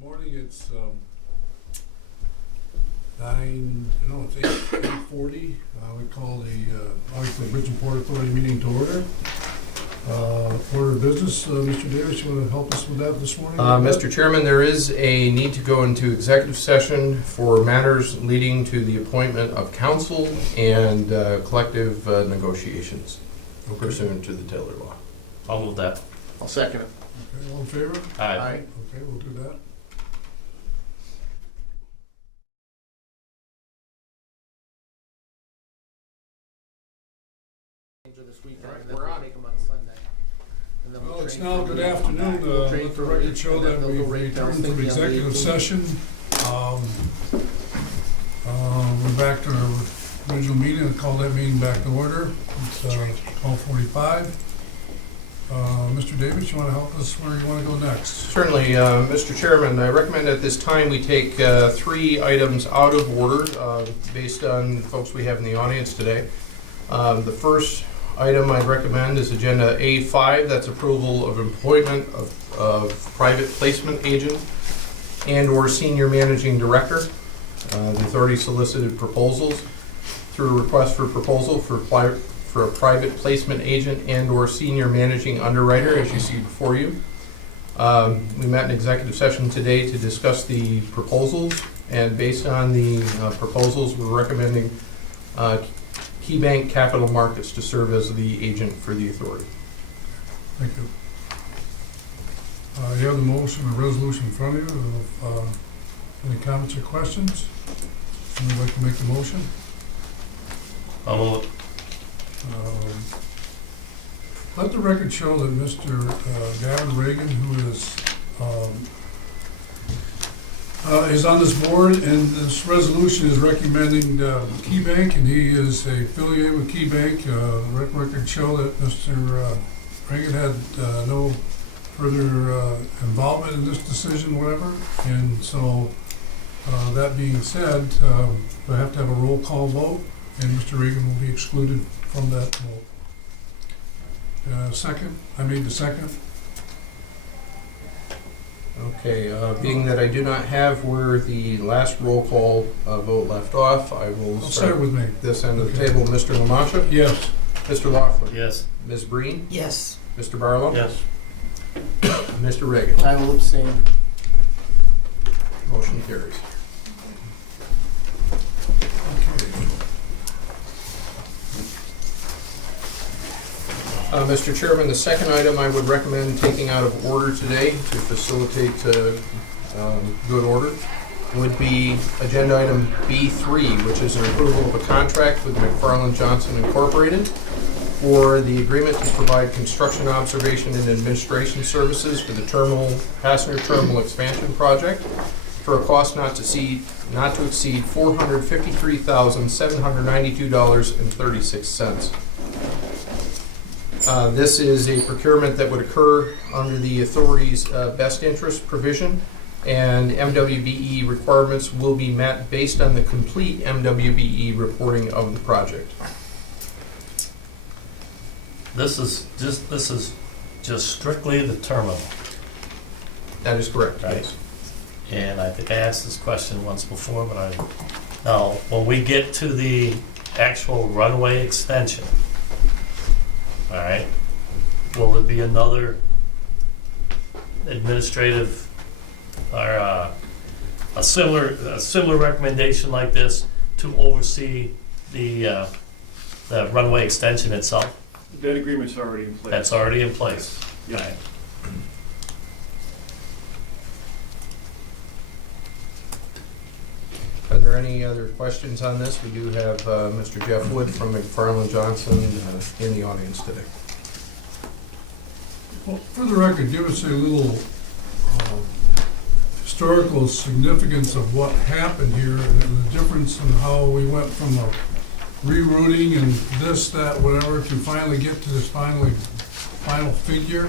Good morning, it's 8:40. We call the Augsburg Bridge and Port Authority meeting to order. Order of business, Mr. Davis, you want to help us with that this morning? Mr. Chairman, there is a need to go into executive session for matters leading to the appointment of counsel and collective negotiations pursuant to the Taylor Law. I'll move that. I'll second it. Okay, all in favor? Aye. Okay, we'll do that. This weekend, All right, and then we're we'll on. make them on Sunday. And then Well, it's train now for good the- afternoon. we'll train Let the for record the- show and that then they'll we've go right down returned from Cynthia on the executive 18th. session. We're back to our original meeting. I call that meeting back to order. It's 12:45. Mr. Davis, you want to help us where you want to go next? Certainly, Mr. Chairman, I recommend at this time we take three items out of order based on the folks we have in the audience today. The first item I'd recommend is Agenda A5, that's approval of appointment of private placement agent and/or senior managing director. The authority solicited proposals through a request for proposal for a private placement agent and/or senior managing underwriter, as you see before you. We met in executive session today to discuss the proposals, and based on the proposals, we're recommending KeyBank Capital Markets to serve as the agent for the authority. Thank you. You have the motion and resolution in front of you. Any comments or questions? Anyone like to make the motion? I'll move it. Let the record show that Mr. Gavin Reagan, who is on this board, and this resolution is recommending KeyBank, and he is affiliated with KeyBank. Let the record show that Mr. Reagan had no further involvement in this decision, whatever. And so, that being said, we have to have a roll call vote, and Mr. Reagan will be excluded from that vote. Second, I made the second. Okay, being that I do not have where the last roll call vote left off, I will I'll start start with me. this end of the Okay. table. Mr. Lamasha? Yes. Mr. Laughlin? Yes. Ms. Breen? Yes. Mr. Barlow? Yes. Mr. Reagan? I will abstain. Motion carries. Mr. Chairman, the second item I would recommend taking out of order today to facilitate good order would be agenda item B3, which is an approval of a contract with McFarland Johnson Incorporated for the agreement to provide construction observation and administration services for the passenger terminal expansion project for a cost not to exceed $453,792.36. This is a procurement that would occur under the authority's best interest provision, and MWBE requirements will be met based on the complete MWBE reporting of the project. This is just strictly the terminal, That is correct. right? Yes. And I think I asked this question once before, but now, when we get to the actual runway extension, all right, will there be another administrative or a similar recommendation like this to oversee the runway extension itself? That agreement's already in place. That's already in place. Yeah. Right. Are there any other questions on this? We do have Mr. Jeff Wood from McFarland Johnson in the audience today. Well, for the record, give us a little historical significance of what happened here and the difference in how we went from a rerouting and this, that, whatever, to finally get to this final figure,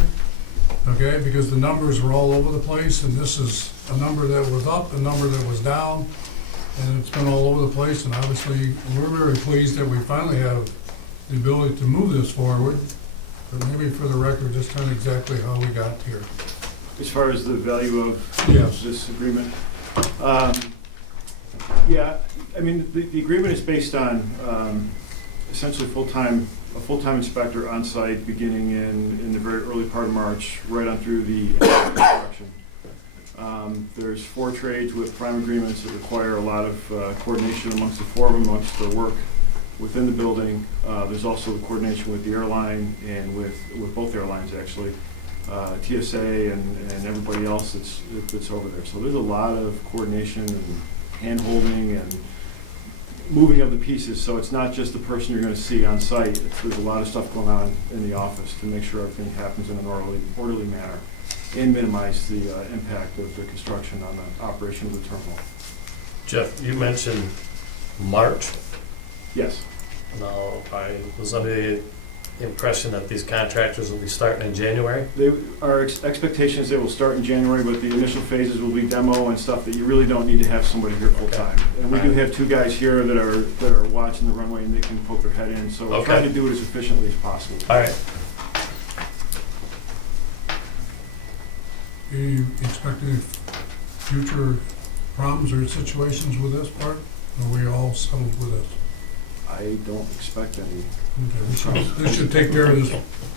okay? Because the numbers were all over the place, and this is a number that was up, a number that was down, and it's been all over the place, and obviously, we're very pleased that we finally have the ability to move this forward. But maybe for the record, just tell me exactly how we got here. As far as the value of Yes. this agreement, yeah, I mean, the agreement is based on essentially a full-time inspector on site beginning in the very early part of March, right on through the construction. There's 4 trades with prime agreements that require a lot of coordination amongst the 4 of them, amongst the work within the building. There's also coordination with the airline and with both airlines, actually, TSA and everybody else that's over there. So there's a lot of coordination and hand-holding and moving of the pieces, so it's not just the person you're going to see on site. There's a lot of stuff going on in the office to make sure everything happens in an orderly manner and minimize the impact of the construction on the operation of the terminal. Jeff, you mentioned March. Yes. Now, I was under the impression that these contractors will be starting in January. Our expectation is they will start in January, but the initial phases will be demo and stuff that you really don't need to have somebody here full-time. And we do have 2 guys here that are watching the runway and they can poke their head in, so we're trying to do it as efficiently as possible. All right. Do you expect any future problems or situations with this part? Are we all settled with this? I don't expect any. Okay, this should take care of this.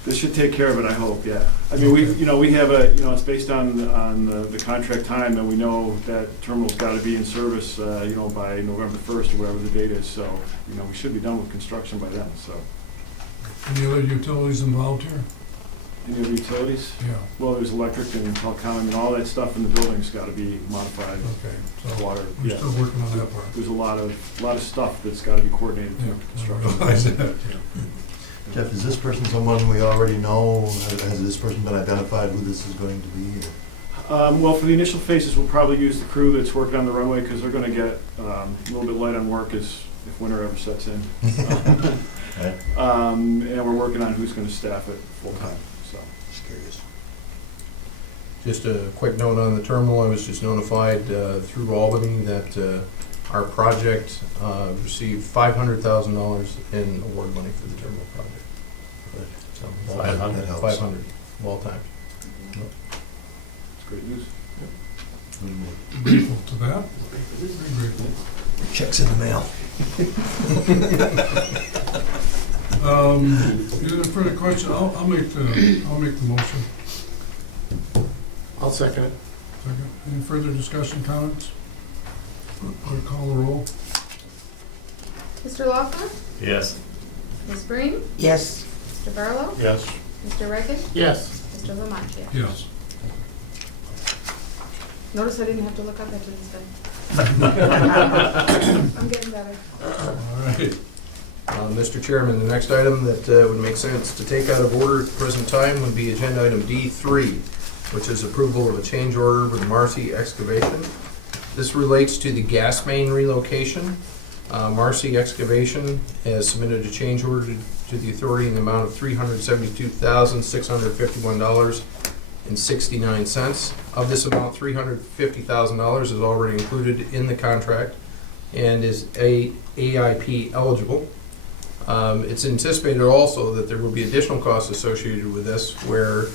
This should take care of it, I hope, yeah. I mean, we have it's based on the contract time, and we know that terminal's got to be in service, by November 1st or whatever the date is, so, we should be done with construction by then, so. Any other utilities involved here? Any other utilities? Yeah, Well, there's electric and telecom, and all that stuff in the building's got to be modified. okay, so Water, we're yeah. still working on that part. There's a lot of stuff that's got to be coordinated Yeah, through I construction. realize that. Jeff, is this person someone we already know? Has this person been identified who this is going to be? Well, for the initial phases, we'll probably use the crew that's working on the runway, because they're going to get a little bit light on work if winter ever sets in. Right. And we're working on who's going to staff it full-time, so. Just curious. Just a quick note on the terminal. I was just notified through Albany that our project received $500,000 in award money for the terminal project. So, 500. That helps. 500 of all time. It's great news. Grateful to that, very grateful. Checks in the mail. Any further question? I'll make the motion. I'll second it. Second. Any further discussion, comments? Clerk, call the roll. Mr. Laughlin? Yes. Ms. Breen? Yes. Mr. Barlow? Yes. Mr. Reagan? Yes. Mr. Lamachia? Yes. Notice I didn't have to look up after this time. I'm getting better. All right. Mr. Chairman, the next item that would make sense to take out of order at the present time would be agenda item D3, which is approval of a change order with Marcy Excavation. This relates to the gas main relocation. Marcy Excavation has submitted a change order to the authority in the amount of $372,651.69. Of this amount, $350,000 is already included in the contract and is AIP eligible. It's anticipated also that there will be additional costs associated with this, where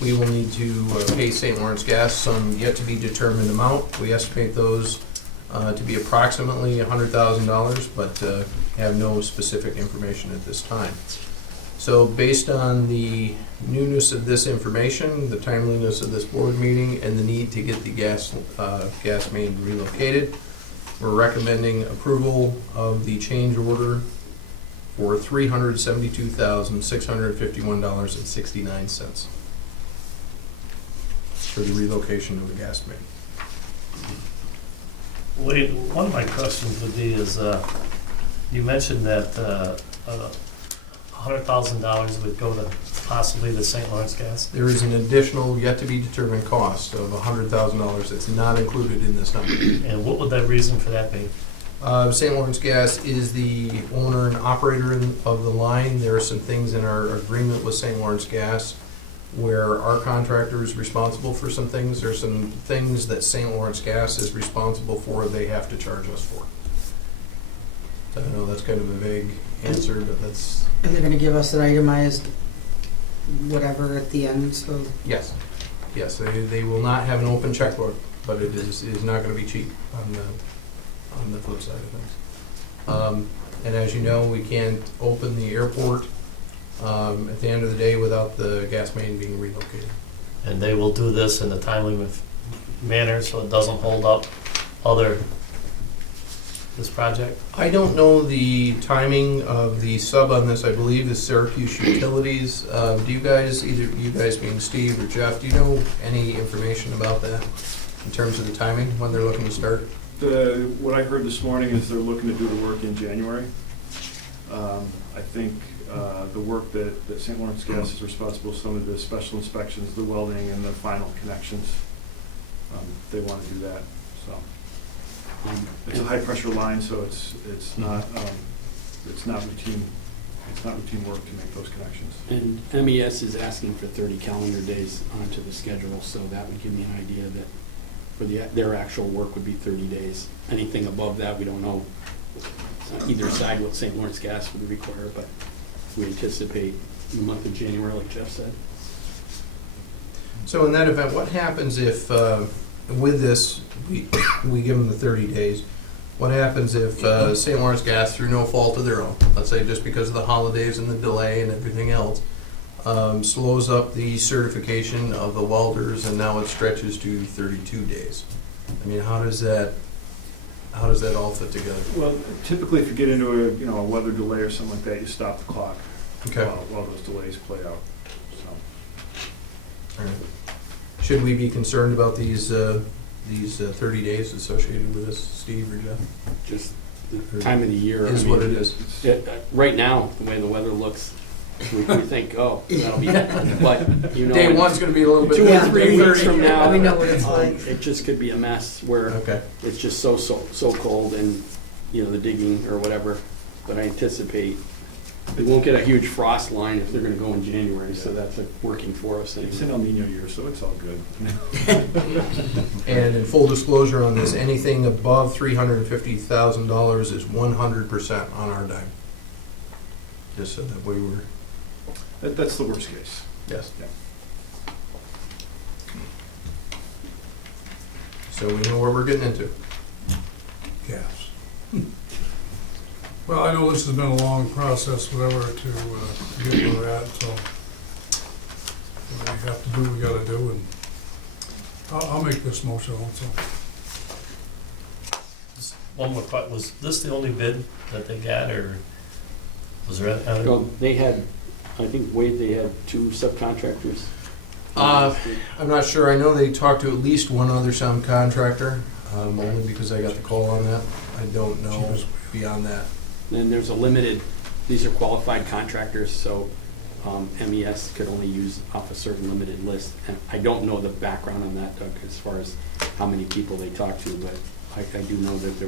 we will need to pay St. Lawrence Gas some yet to be determined amount. We estimate those to be approximately $100,000, but have no specific information at this time. So based on the newness of this information, the timeliness of this board meeting, and the need to get the gas main relocated, we're recommending approval of the change order for $372,651.69 for the relocation of the gas main. Wait, one of my questions would be is, you mentioned that $100,000 would go to possibly the St. Lawrence Gas? There is an additional yet to be determined cost of $100,000 that's not included in this number. And what would that reason for that be? St. Lawrence Gas is the owner and operator of the line. There are some things in our agreement with St. Lawrence Gas where our contractor is responsible for some things. There's some things that St. Lawrence Gas is responsible for, they have to charge us for. I know that's kind of a vague answer, but that's, And they're gonna give us an itemized whatever at the end, so yes. Yes, they will not have an open checkbook, but it is not gonna be cheap on the flip side of things. And as you know, we can't open the airport, at the end of the day without the gas main being relocated. And they will do this in a timely manner so it doesn't hold up this project? I don't know the timing of the sub on this. I believe is Syracuse Utilities. Do you guys, either you guys being Steve or Jeff, do you know any information about that in terms of the timing, when they're looking to start? What I heard this morning is they're looking to do the work in January. I think the work that St. Lawrence Gas is responsible for, some of the special inspections, the welding and the final connections, they want to do that, so. It's a high-pressure line, so it's not routine work to make those connections. And MES is asking for 30 calendar days onto the schedule, so that would give me an idea that for their actual work would be 30 days. Anything above that, we don't know either side what St. Lawrence Gas would require, but we anticipate in the month of January, like Jeff said. So in that event, what happens if, with this, we give them the 30 days? What happens if St. Lawrence Gas, through no fault of their own, let's say just because of the holidays and the delay and everything else, slows up the certification of the welders and now it stretches to 32 days? I mean, how does that all fit together? Well, typically if you get into a weather delay or something like that, you stop the clock Okay. while those delays play out, so. All right. Should we be concerned about these 30 days associated with this, Steve or Jeff? Just the time of the year. Is I mean, what it is. Right now, the way the weather looks, we think, oh, that'll be, but you know. Day one's gonna be a little bit. 2 or 3 weeks 30. from now. We know what it's like. It just could be a mess where Okay. it's just so cold and, the digging or whatever. But I anticipate we won't get a huge frost line if they're gonna go in January, so that's working for us. It's an El Nino year, so it's all good. And in full disclosure on this, anything above $350,000 is 100% on our dime. Just so that we were, That's the worst case. yes. Yeah. So we know where we're getting into. Yes. Well, I know this has been a long process, whatever, to get where we're at, so we have to do what we gotta do, and I'll make this motion also. One more question, was this the only bid that they got, or was there any other? Well, they had, I think Wade, they had 2 subcontractors. I'm not sure. I know they talked to at least one other subcontractor, only because I got the call on that. I don't know beyond that. Then there's a limited, these are qualified contractors, so MES could only use off a certain limited list. And I don't know the background on that, Doug, as far as how many people they talked to, but I do know that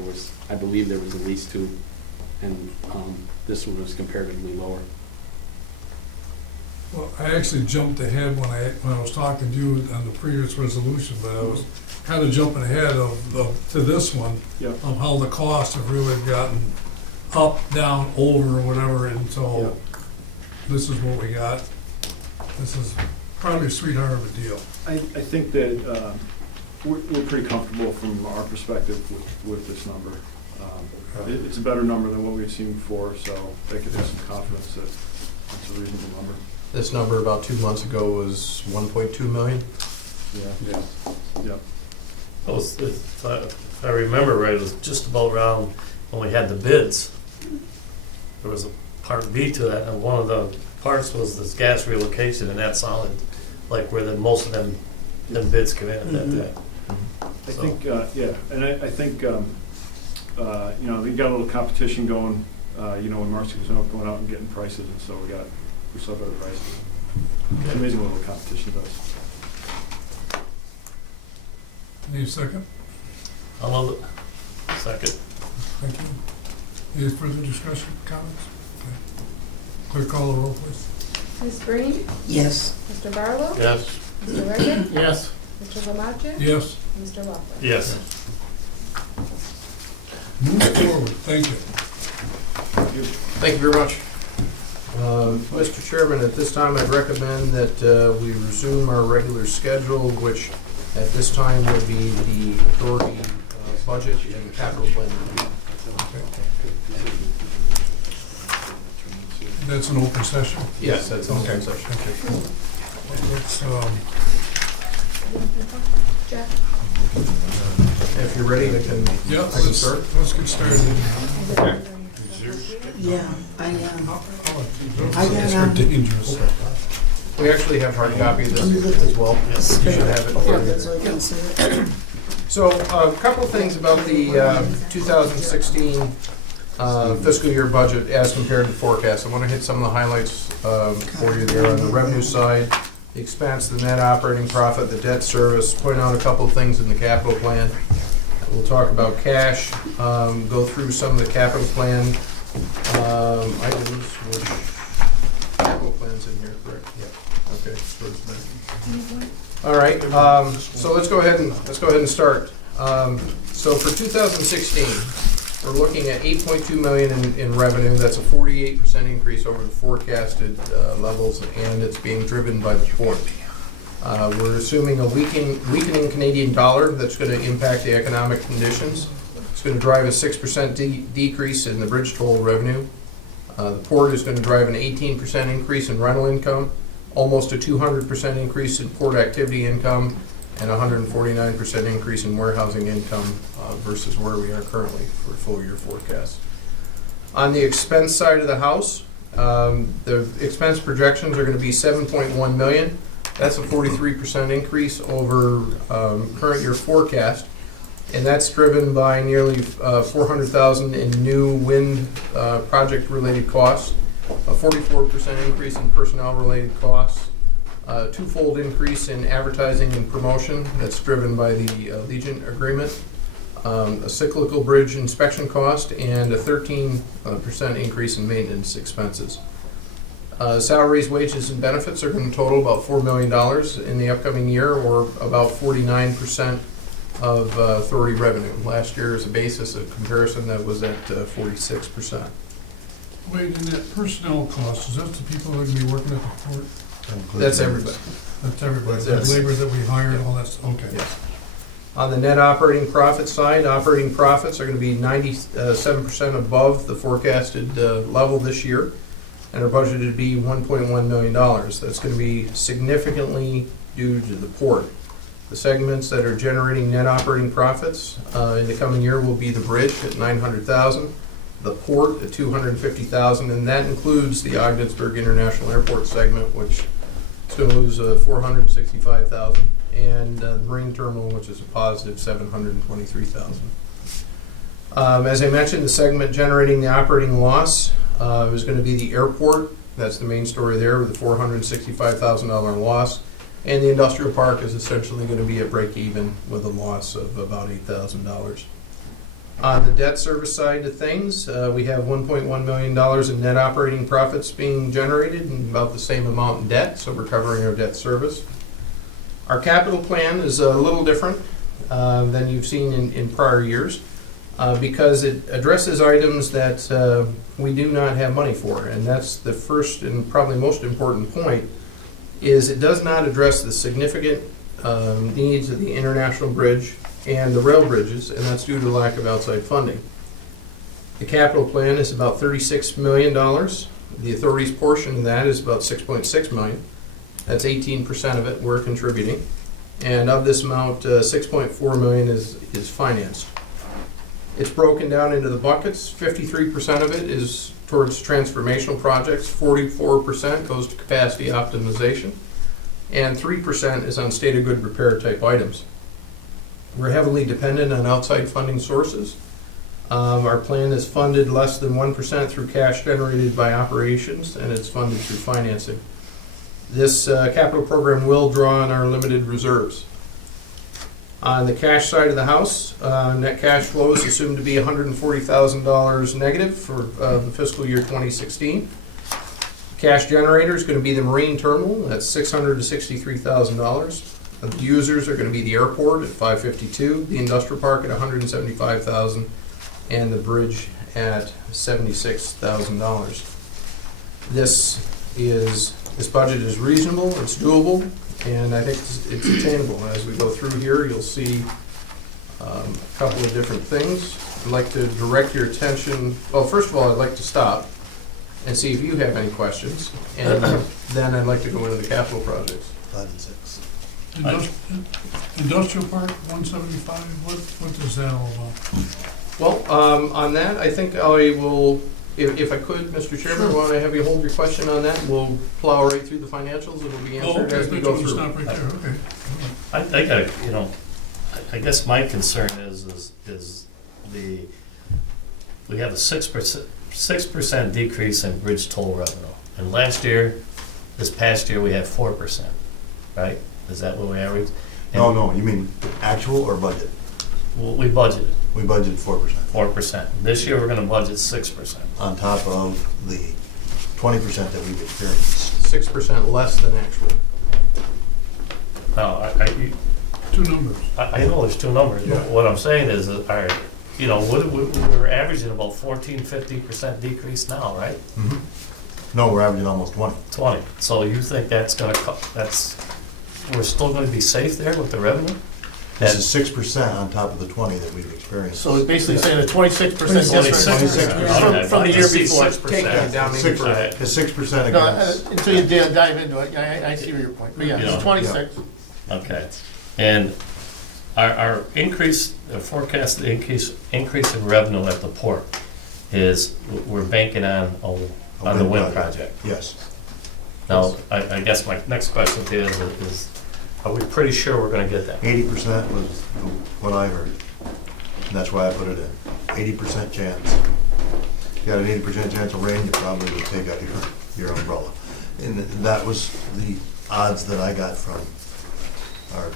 I believe there was at least 2, and this one was comparatively lower. Well, I actually jumped ahead when I was talking to you on the previous resolution, but I was kind of jumping ahead to this one, Yeah. of how the costs have really gotten up, down, over, or whatever, and so this is what we got. This is probably a sweetheart of a deal. I think that we're pretty comfortable from our perspective with this number. It's a better number than what we've seen before, so that gives us some confidence that it's a reasonable number. This number about 2 months ago was 1.2 million. Yeah. Yep. If I remember right, it was just about around when we had the bids. There was a part B to that, and one of the parts was this gas relocation, and that sounded like where most of them bids come in at that time. I think, and I think, they got a little competition going, when Marcy was going out and getting prices, and so we saw better prices. It's amazing what a little competition does. Need a second? I love it. Second. Thank you. Any further discussion, comments? Okay. Clerk, call the roll, please. Ms. Green? Yes. Mr. Barlow? Yes. Mr. Rickett? Yes. Mr. Lamache? Yes. Mr. Walker? Yes. Move forward, thank you. Thank you very much. Mr. Chairman, at this time, I'd recommend that we resume our regular schedule, which at this time would be the authority budget and capital plan review. That's an open session. Yes, that's an Okay. open session. Okay. Let's, Jeff? If you're ready, I can let's start. get started. Okay. Yeah, I am. It's for dangerous. We actually have hard copy of Let me this look as well. You should have Yeah, it. that's what I can say. So, a couple of things about the 2016 fiscal year budget as compared to forecast. I want to hit some of the highlights for you there on the revenue side, the expense, the net operating profit, the debt service, point out a couple of things in the capital plan. We'll talk about cash, go through some of the capital plan items, which, capital plan's in here, correct? Yeah. Okay. So it's there. All right, so let's go ahead and start. So for 2016, we're looking at 8.2 million in revenue. That's a 48% increase over the forecasted levels, and it's being driven by the port. We're assuming a weakening Canadian dollar that's going to impact the economic conditions. It's going to drive a 6% decrease in the bridge toll revenue. The port is going to drive an 18% increase in rental income, almost a 200% increase in port activity income, and 149% increase in warehousing income versus where we are currently for full year forecast. On the expense side of the house, the expense projections are going to be 7.1 million. That's a 43% increase over current year forecast, and that's driven by nearly 400,000 in new wind project-related costs, a 44% increase in personnel-related costs, a twofold increase in advertising and promotion that's driven by the Legion agreement, a cyclical bridge inspection cost, and a 13% increase in maintenance expenses. Salaries, wages, and benefits are going to total about $4 million in the upcoming year, or about 49% of authority revenue. Last year, as a basis of comparison, that was at 46%. Wait, and that personnel cost, is that the people that are going to be working at the port? That's everybody. That's everybody, That's- the labor that we hired, all that stuff, okay. Yes. On the net operating profit side, operating profits are going to be 97% above the forecasted level this year, and are budgeted to be $1.1 million. That's going to be significantly due to the port. The segments that are generating net operating profits in the coming year will be the bridge at $900,000, the port at $250,000, and that includes the Ogdensburg International Airport segment, which is going to lose $465,000, and the marine terminal, which is a positive $723,000. As I mentioned, the segment generating the operating loss is going to be the airport. That's the main story there, with a $465,000 loss. And the industrial park is essentially going to be at break even with a loss of about $8,000. On the debt service side of things, we have $1.1 million in net operating profits being generated and about the same amount in debt, so we're covering our debt service. Our capital plan is a little different than you've seen in prior years because it addresses items that we do not have money for, and that's the first and probably most important point, is it does not address the significant needs of the International Bridge and the rail bridges, and that's due to lack of outside funding. The capital plan is about $36 million. The authority's portion of that is about $6.6 million. That's 18% of it we're contributing. And of this amount, $6.4 million is financed. It's broken down into the buckets. 53% of it is towards transformational projects, 44% goes to capacity optimization, and 3% is on state of good repair type items. We're heavily dependent on outside funding sources. Our plan is funded less than 1% through cash generated by operations, and it's funded through financing. This capital program will draw on our limited reserves. On the cash side of the house, net cash flow is assumed to be $140,000 negative for the fiscal year 2016. Cash generator is going to be the marine terminal, that's $663,000. The users are going to be the airport at $552,000, the industrial park at $175,000, and the bridge at $76,000. This budget is reasonable, it's doable, and I think it's attainable. As we go through here, you'll see a couple of different things. I'd like to direct your attention, well, first of all, I'd like to stop and see if you have any questions, and then I'd like to go into the capital projects. 5 and 6. Industrial Park, 175, what is that all about? Well, on that, I think I will, if I could, Mr. Chairman, want to have you hold your question on that? We'll plow right through the financials, it'll be Oh, answered okay, as we but go you through. stop right there, okay. I gotta, I guess my concern is we have a 6% decrease in bridge toll revenue. And this past year, we had 4%, right? Is that what we averaged? And No, you mean actual or budget? We budgeted We budgeted 4%, 4%. This year, we're gonna budget 6%. on top of the 20% that we've experienced. 6% less than actual. Now, Two numbers. I know there's two numbers, Yeah. but what I'm saying is, that we're averaging about 14-15% decrease now, right? No, we're averaging almost 20. 20. So you think that's gonna, we're still gonna be safe there with the revenue? This is 6% on top of the 20 that we've experienced. So it's basically saying a 26% difference 26%. from the year before. Take that down even Six- further. It's 6% No, against. until you dive into it, I see where your point, but yeah, Yeah. it's 26. Okay. And our forecasted increase in revenue at the port is, we're banking on the wind project. Yes. Now, I guess my next question to you is, are we pretty sure we're gonna get that? 80% was what I heard. And that's why I put it in. 80% chance. If you got an 80% chance of rain, you probably would take out your umbrella. And that was the odds that I got from our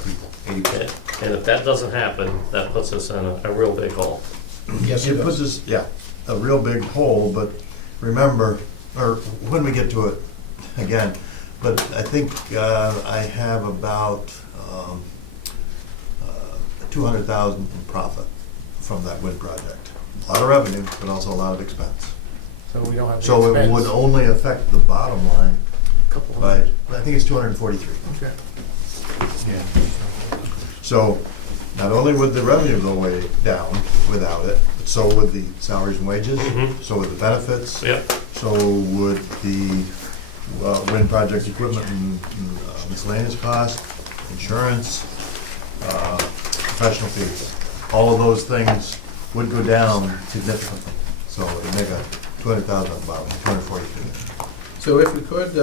people, 80%. And if that doesn't happen, that puts us in a real big hole. Yes, it It puts does. us, yeah, a real big hole, but remember, or when we get to it again, but I think I have about 200,000 in profit from that wind project. A lot of revenue, but also a lot of expense. So we don't have the So it expense. would only affect the bottom line Couple by, hundred. I think it's 243. Okay. So not only would the revenue go way down without it, but so would the salaries and wages, Mhm. so would the benefits, Yep. so would the wind project equipment and miscellaneous costs, insurance, professional fees. All of those things would go down significantly. So it'd make a 200,000 at the bottom, 243. So if we could,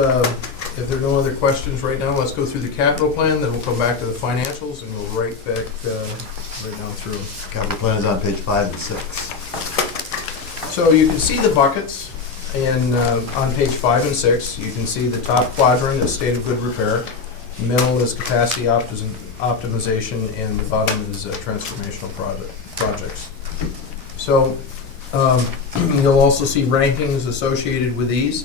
if there are no other questions right now, let's go through the capital plan, then we'll come back to the financials, and we'll right back, right down through. Capital plan is on page 5 and 6. So you can see the buckets, and on page 5 and 6, you can see the top quadrant is state of good repair, middle is capacity optimization, and the bottom is transformational projects. So you'll also see rankings associated with these,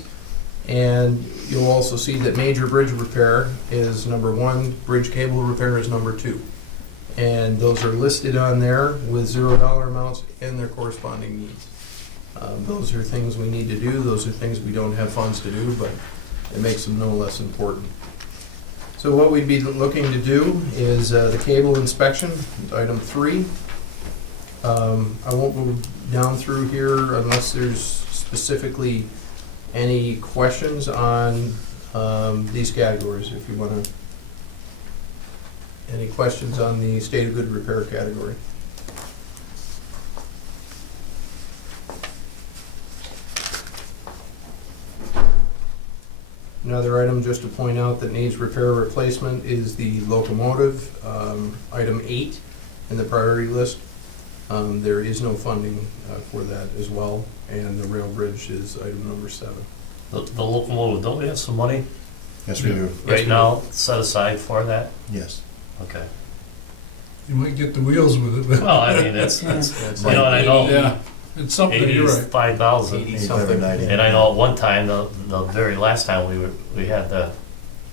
and you'll also see that major bridge repair is number 1, bridge cable repair is number 2. And those are listed on there with $0 amounts and their corresponding needs. Those are things we need to do, those are things we don't have funds to do, but it makes them no less important. So what we'd be looking to do is the cable inspection, item 3. I won't go down through here unless there's specifically any questions on these categories, if you want to. Any questions on the state of good repair category? Another item just to point out that needs repair or replacement is the locomotive, item 8 in the priority list. There is no funding for that as well, and the rail bridge is item number 7. The locomotive, don't we have some money Yes, we do. right now set aside for that? Yes. Okay. You might get the wheels with it, but. Well, I mean, it's, It's you know, and I know Yeah, it's something, you're right. 85,000. 80 something. 90. And I know at one time, the very last time we had the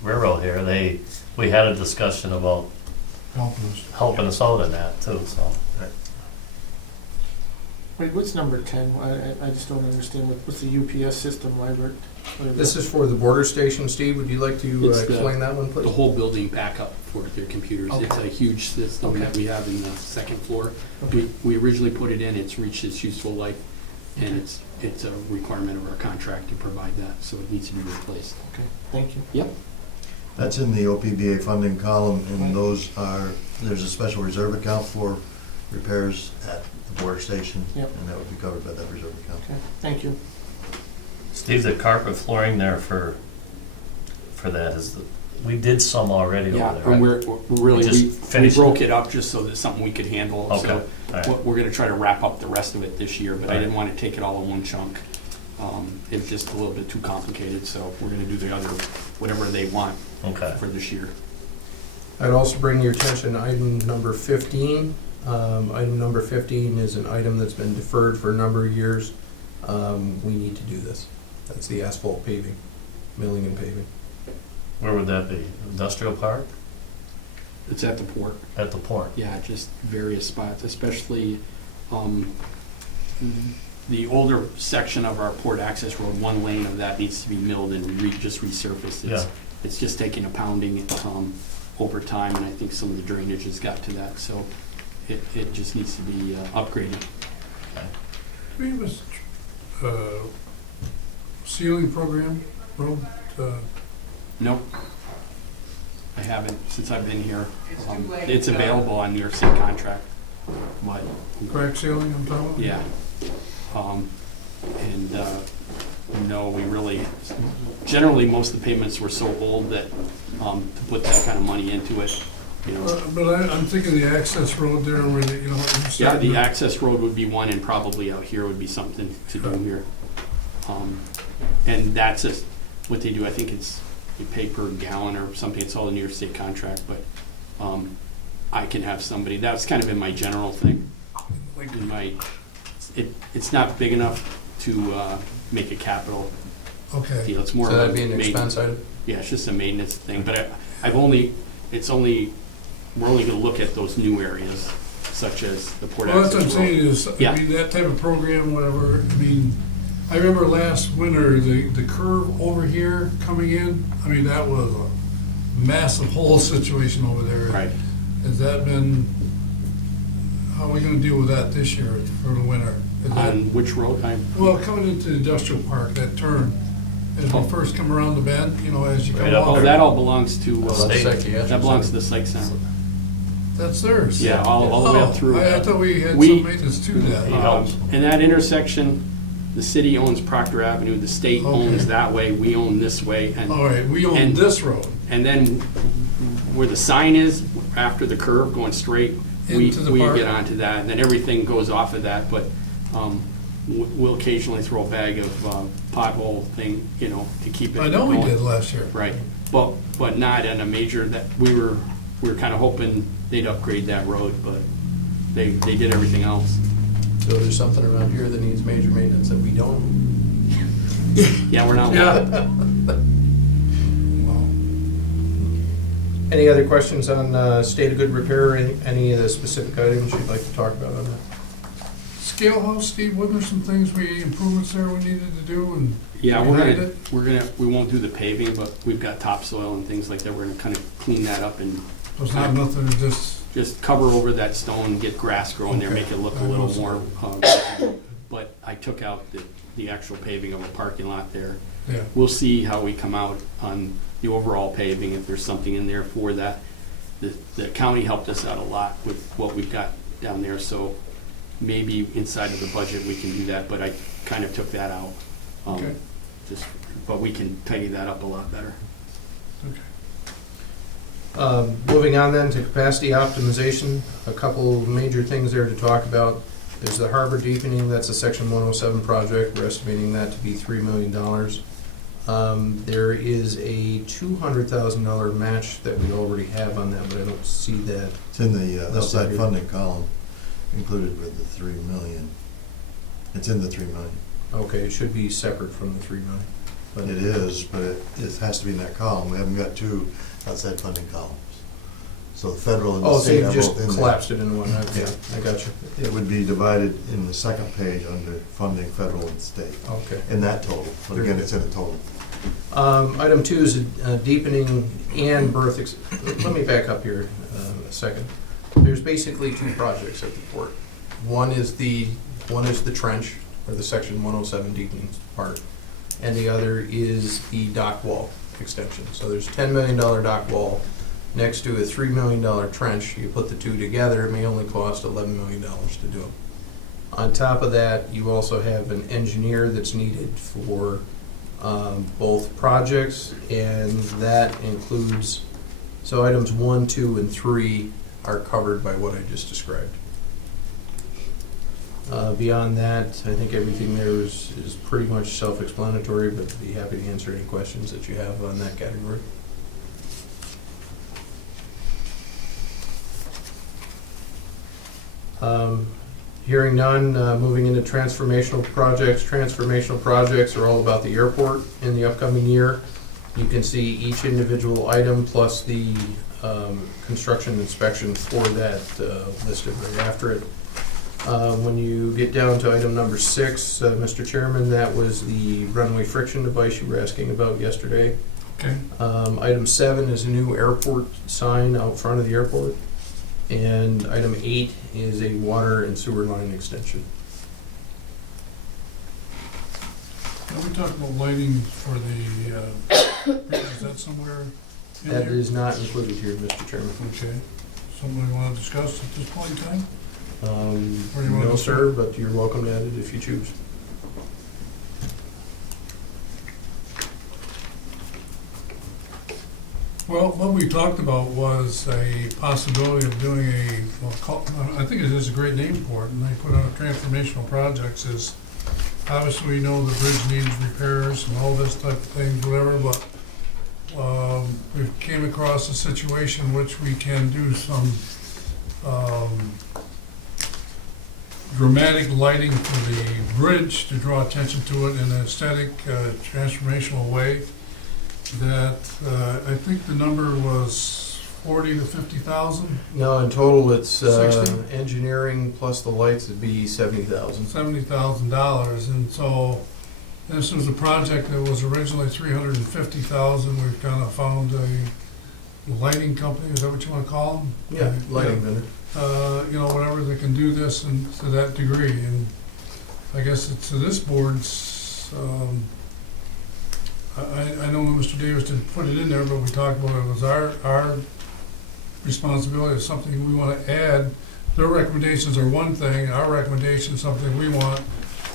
railroad here, we had a discussion about helping us out in that too, so. Wait, what's number 10? I just don't understand. What's the UPS system, library? This is for the border station. Steve, would you like to It's the- explain that one, The please? whole building backup for their computers. It's a huge system Okay. that we have in the second floor. Okay. We originally put it in, it's reached its useful life, and it's a requirement of our contract to provide that, so it needs to be replaced. Okay, thank you. That's in the OPBA funding column, and those are, there's a special reserve account for repairs at the border station, Yep. and that would be covered by that reserve account. Okay, thank you. Steve, the carpet flooring there for that is, we did some already over Yeah, there, and right? we're really, Just we finished broke it? it up just so that something we could handle. Okay, So all right. we're gonna try to wrap up the rest of it this year, but I Right. didn't wanna take it all in one chunk. It's just a little bit too complicated, so we're gonna do the other, whatever they want Okay. for this year. I'd also bring your attention to item number 15. Item number 15 is an item that's been deferred for a number of years. We need to do this. That's the asphalt paving, milling and paving. Where would that be? Industrial park? It's at the port. At the port? Yeah, just various spots, especially the older section of our port access road, one lane of that needs to be milled and just resurfaced. Yeah. It's just taking a pounding over time, and I think some of the drainage has got to that, so it just needs to be upgraded. Do we have a ceiling program, road, Nope. I haven't, since I've been here. It's available on New York State contract, but, crack ceiling I'm talking about? yeah. And, no, we really, generally, most of the payments were so old that, to put that kind of money into it, you know. But I'm thinking the access road there where, you know. Yeah, the access road would be one, and probably out here would be something to do here. And that's just what they do, I think it's, you pay per gallon or something, it's all a New York State contract, but, I can have somebody, that's kind of in my general thing. In my, it's not big enough to, make a capital Okay, deal, it's more So of a that'd be an maintenance. expense item? Yeah, it's just a maintenance thing, but we're only gonna look at those new areas, such as the port well, that's access what I'm road. saying is, Yeah. I mean, that type of program, whatever, I mean, I remember last winter, the curve over here coming in, I mean, that was a massive hole situation over there. Right. Has that been, how are we gonna deal with that this year for the winter? Is that- On which road? Well, coming into the industrial park, that turn, as we first come around the bend, you know, as you come Right up Oh, off. that all belongs to, Well, that's psychiatric that belongs to center. the psych center. That's theirs? Yeah, all the way up Oh, through. I thought we had We- some maintenance to that. In that intersection, the city owns Proctor Avenue, the state owns Okay. that way, we own this way, All right, we own and- this road. and then where the sign is, after the curve going straight, we Into the park? get onto that, and then everything goes off of that, but we'll occasionally throw a bag of pothole thing, you know, to keep it I know we going. did last year. Right, but not in a major, that, we were kind of hoping they'd upgrade that road, but they did everything else. So there's something around here that needs major maintenance that we don't? Yeah, we're not. Any other questions on state of good repair, or any of the specific items you'd like to talk about on that? Scale House, Steve, wasn't there some things improvements there we needed to do and? Yeah, we had it? we won't do the paving, but we've got topsoil and things like that, we're gonna kind of clean that up and There's not nothing to just cover over that stone, get grass growing there, Okay. make it look a I little know more, but I took out the actual paving of a parking lot there. yeah. We'll see how we come out on the overall paving, if there's something in there for that. The county helped us out a lot with what we've got down there, so maybe inside of the budget we can do that, but I kind of took that out. Okay. But we can tidy that up a lot better. Moving on then to capacity optimization, a couple major things there to talk about. There's the harbor deepening, that's a section 107 project, we're estimating that to be $3 million. There is a $200,000 match that we already have on that, but I don't see that. It's in the outside Listed here. funding column, included with the 3 million. It's in the 3 million. Okay, it should be separate from the 3 million. But It is, but it has to be in that column. We haven't got two outside funding columns. So the federal and Oh, the so state you are just both in there. collapsed it into one, okay, Yeah. I got you. It would be divided in the second page under funding federal and state, Okay. in that total, but again, it's in a total. Item 2 is deepening and birth, let me back up here a second. There's basically 2 projects at the port. One is the trench, or the section 107 deepening part, and the other is the dock wall extension. So there's a $10 million dock wall next to a $3 million trench. You put the 2 together, it may only cost $11 million to do them. On top of that, you also have an engineer that's needed for both projects, and that includes, so items 1, 2, and 3 are covered by what I just described. Beyond that, I think everything there is pretty much self-explanatory, but I'd be happy to answer any questions that you have on that category. Hearing none, moving into transformational projects. Transformational projects are all about the airport in the upcoming year. You can see each individual item plus the construction inspection for that listed right after it. When you get down to item number 6, Mr. Chairman, that was the runway friction device you were asking about yesterday. Okay. Item 7 is a new airport sign out front of the airport. And item 8 is a water and sewer line extension. Now, we talked about lighting for the, is that somewhere in That there? is not included here, Mr. Chairman. Okay. Something we want to discuss at this point in time? Or you want No, to- sir, but you're welcome to add it if you choose. Well, what we talked about was a possibility of doing I think it is a great name for it, and they put on transformational projects is, obviously we know the bridge needs repairs and all this type of things, whatever, but we came across a situation in which we can do some dramatic lighting for the bridge to draw attention to it in an aesthetic, transformational way. That I think the number was 40 to 50,000, No, in total, it's 60? engineering plus the lights would be 70,000. $70,000, and so this was a project that was originally 350,000. We've kind of found a lighting company, is that what you want to call them? Yeah, lighting vendor. You know, whatever, that can do this and to that degree, and I guess it's to this board's, I know Mr. Davis didn't put it in there, but we talked about it was our responsibility, is something we want to add. Their recommendations are one thing, our recommendations, something we want,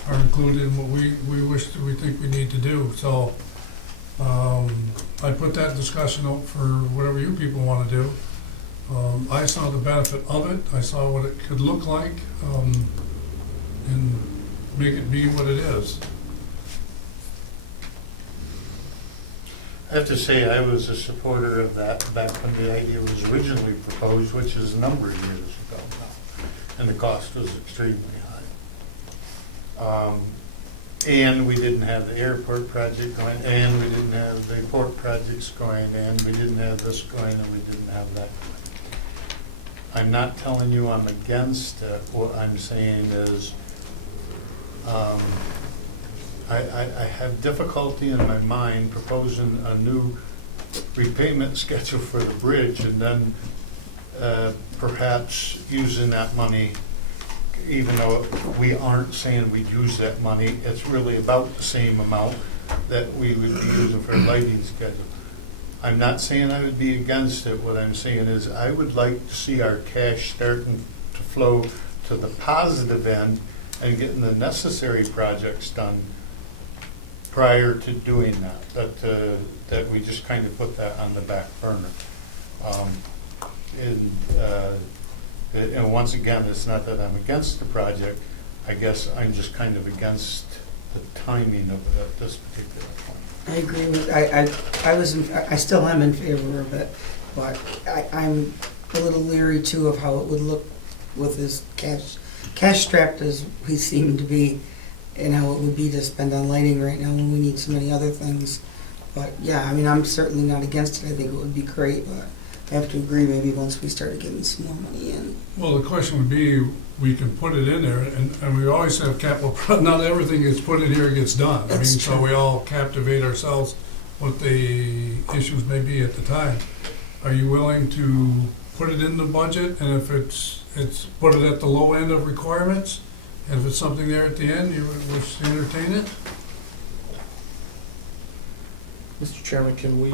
are included in what we think we need to do. So, I put that discussion out for whatever you people want to do. I saw the benefit of it, I saw what it could look like, and make it be what it is. I have to say, I was a supporter of that back when the idea was originally proposed, which is a number of years ago now, and the cost was extremely high. And we didn't have the airport project going, and we didn't have the port projects going, and we didn't have this going, and we didn't have that going. I'm not telling you I'm against it. What I'm saying is, I have difficulty in my mind proposing a new repayment schedule for the bridge and then perhaps using that money, even though we aren't saying we'd use that money, it's really about the same amount that we would be using for a lighting schedule. I'm not saying I would be against it. What I'm saying is I would like to see our cash starting to flow to the positive end and getting the necessary projects done prior to doing that, that we just kind of put that on the back burner. And once again, it's not that I'm against the project, I guess I'm just kind of against the timing of it at this particular point. I agree with, I still am in favor of it, but I'm a little leery too of how it would look with this cash strapped as we seem to be, and how it would be to spend on lighting right now when we need so many other things. But yeah, I mean, I'm certainly not against it. I think it would be great, but have to agree maybe once we started getting some more money in. Well, the question would be, we can put it in there, and we always have capital, not everything gets put in here gets done. I mean, That's so true. we all captivate ourselves what the issues may be at the time. Are you willing to put it in the budget, and if it's put it at the low end of requirements? And if it's something there at the end, you would wish to entertain it? Mr. Chairman, can we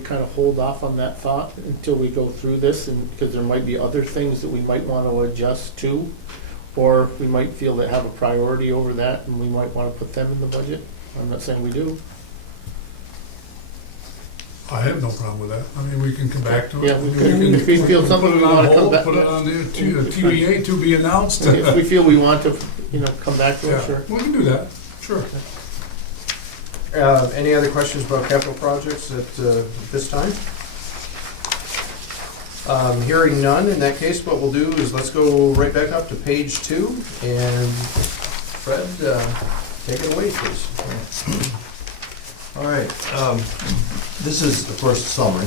kind of hold off on that thought until we go through this, and, because there might be other things that we might want to adjust to, or we might feel that have a priority over that, and we might want to put them in the budget? I'm not saying we do. I have no problem with that. I mean, we can come back to it. Yeah, we can, if we feel something Put we it on want to come hold, back. put it on the TBA to be announced. If we feel we want to, come back to it, Yeah, sure. we can do that, sure. Any other questions about capital projects at this time? Hearing none, in that case, what we'll do is let's go right back up to page 2, and Fred, take it away, please. All right, this is, of course, a summary.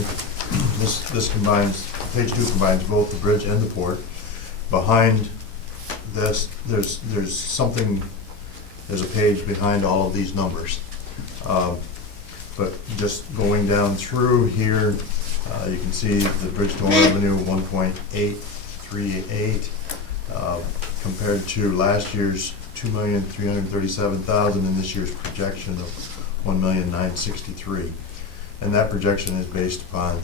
This combines, page 2 combines both the bridge and the port. Behind this, there's something, there's a page behind all of these numbers. But just going down through here, you can see the bridge toll revenue, 1.838, compared to last year's 2,337,000 and this year's projection of 1,963,000. And that projection is based upon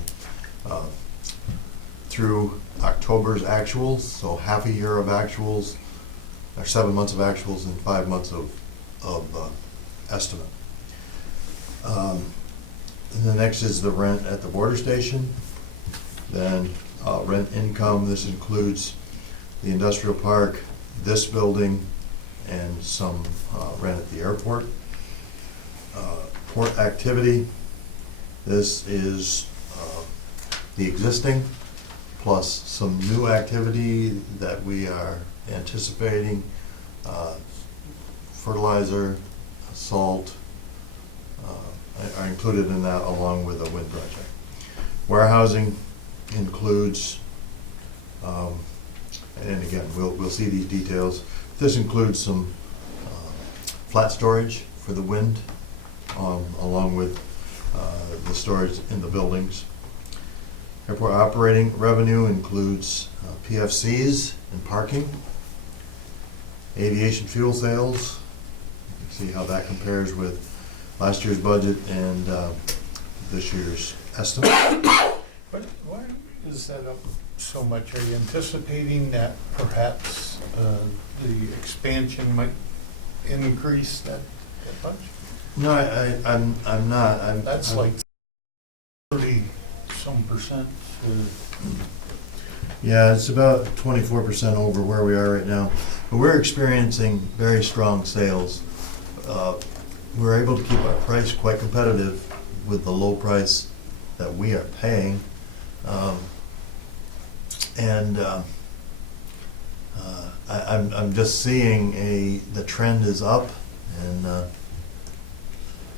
through October's actuals, so half a year of actuals, or 7 months of actuals and 5 months of estimate. And the next is the rent at the border station. Then rent income, this includes the industrial park, this building, and some rent at the airport. Port activity, this is the existing, plus some new activity that we are anticipating, fertilizer, salt, are included in that along with a wind project. Warehousing includes, and again, we'll see these details. This includes some flat storage for the wind, along with the storage in the buildings. Airport operating revenue includes PFCs and parking. Aviation fuel sales, you can see how that compares with last year's budget and this year's estimate. But why is that up so much? Are you anticipating that perhaps the expansion might increase that much? No, I'm not. That's like 30-some%. Yeah, it's about 24% over where we are right now. But we're experiencing very strong sales. We're able to keep our price quite competitive with the low price that we are paying. I'm just seeing the trend is up, and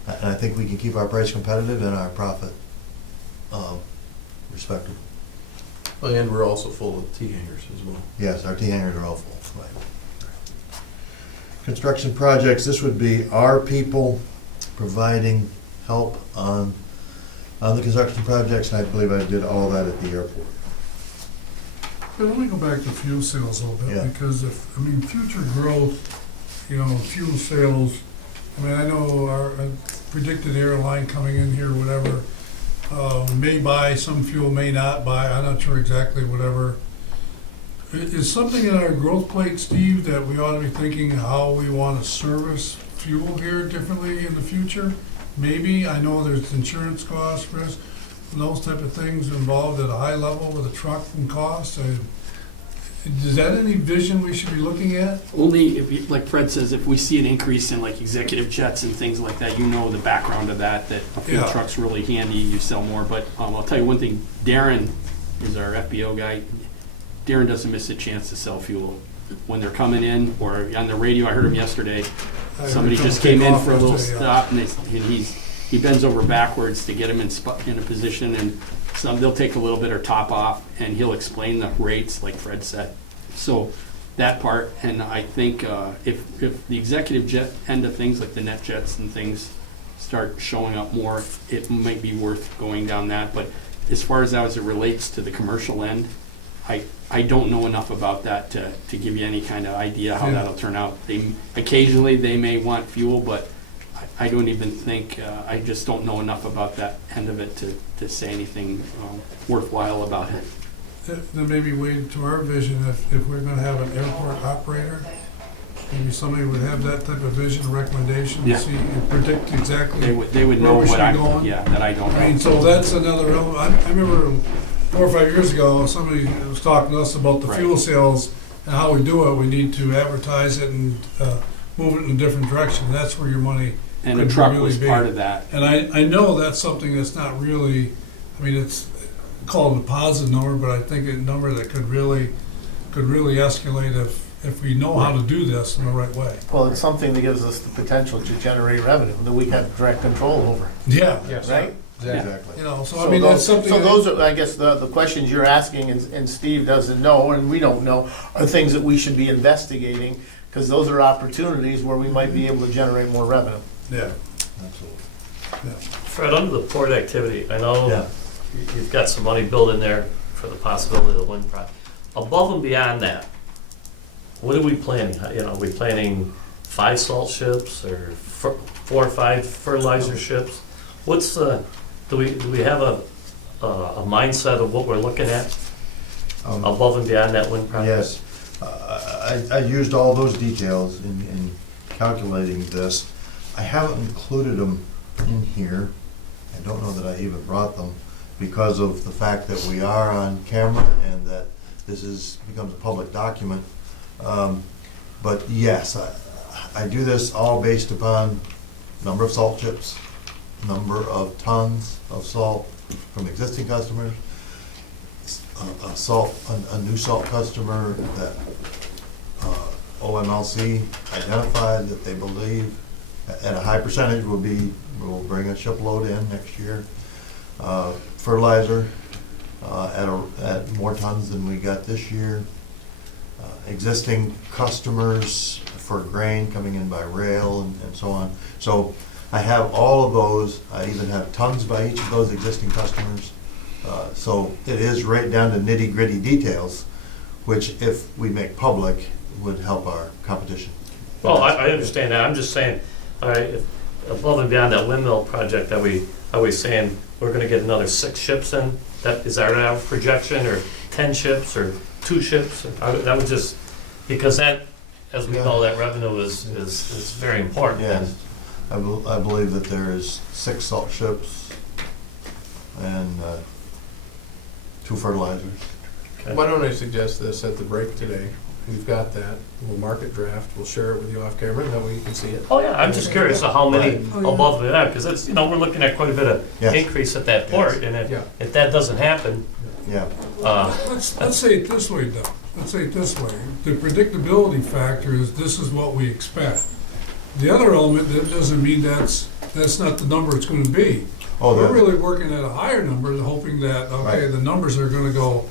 I think we can keep our price competitive and our profit respectable. Well, and we're also full of T-hangers as well. Yes, our T-hangers are all full. Right. Construction projects, this would be our people providing help on the construction projects, and I believe I did all that at the airport. But let me go back to fuel sales a little bit, Yeah. because future growth, fuel sales, I know our predicted airline coming in here, whatever, may buy some fuel, may not buy, I'm not sure exactly, whatever. Is something in our growth plate, Steve, that we ought to be thinking how we want to service fuel here differently in the future? Maybe, I know there's insurance costs, risk, and those type of things involved at a high level with a truck and costs. Is that any vision we should be looking at? Only if, like Fred says, if we see an increase in like executive jets and things like that, the background of that a fuel Yeah. truck's really handy, you sell more. But I'll tell you one thing, Darren is our FBO guy. Darren doesn't miss a chance to sell fuel. When they're coming in, or on the radio, I heard him yesterday, somebody just came in for a little stop, and he bends over backwards to get him in a position, and they'll take a little bit or top off, and he'll explain the rates, like Fred said. So that part, and I think if the executive jet end of things, like the net jets and things, start showing up more, it might be worth going down that. But as far as it relates to the commercial end, I don't know enough about that to give you any kind of idea how Yeah. that'll turn out. Occasionally they may want fuel, but I don't even think, I just don't know enough about that end of it to say anything worthwhile about it. Then maybe wait to our vision, if we're gonna have an airport operator, maybe somebody would have that type of vision, recommendation, Yeah. see, and predict exactly. They would know Where we what should be going? that I don't know. I mean, so that's another element. I remember 4 or 5 years ago, somebody was talking to us about the Right. fuel sales and how we do it. We need to advertise it and move it in a different direction. That's where your money. And the could truck really was be. part of that. And I know that's something that's not really, I mean, it's called a positive number, but I think a number that could really escalate if we know how to do this in the right way. Well, it's something that gives us the potential to generate revenue that we have direct control over, Yeah. Yes. right? Exactly. You know, so I mean, that's something. So that- those are, I guess, the questions you're asking, and Steve doesn't know, and we don't know, are things that we should be investigating, because those are opportunities where we might be able to generate more revenue. Yeah. Absolutely. Fred, under the port activity, I know Yeah. you've got some money built in there for the possibility of the wind project. Above and beyond that, what are we planning? You know, are we planning 5 salt ships or 4 or 5 fertilizer ships? What's do we have a mindset of what we're looking at above and beyond that wind project? Yes. I used all those details in calculating this. I haven't included them in here. I don't know that I even brought them because of the fact that we are on camera and that this becomes a public document. But yes, I do this all based upon number of salt chips, number of tons of salt from existing customers, a new salt customer that OMLC identified that they believe at a high percentage will bring a shipload in next year. Fertilizer at more tons than we got this year. Existing customers for grain coming in by rail and so on. So I have all of those. I even have tons by each of those existing customers. So it is right down to nitty-gritty details, which if we make public would help our competition. Well, I understand that. I'm just saying, all right, if above and beyond that windmill project, are we saying we're gonna get another 6 ships in? Is that our projection, or 10 ships, or 2 ships? That would just, because that, as we know, that revenue is very important. Yes, I believe that there is 6 salt ships and 2 fertilizers. Okay. Why don't I suggest this at the break today? We've got that. We'll mark it draft. We'll share it with you off camera, and that way you can see it. Oh, yeah, I'm just curious of how many Oh, yeah. above that, because it's, we're looking at quite a bit of Yes. increase at that port, and Yeah. if that doesn't happen, Yeah, Let's say it this way, Doug. Let's say it this way. The predictability factor is this is what we expect. The other element, that doesn't mean that's not the number it's gonna be. Oh, We're the- really working at a higher number, hoping that, okay, Right. the numbers are gonna go,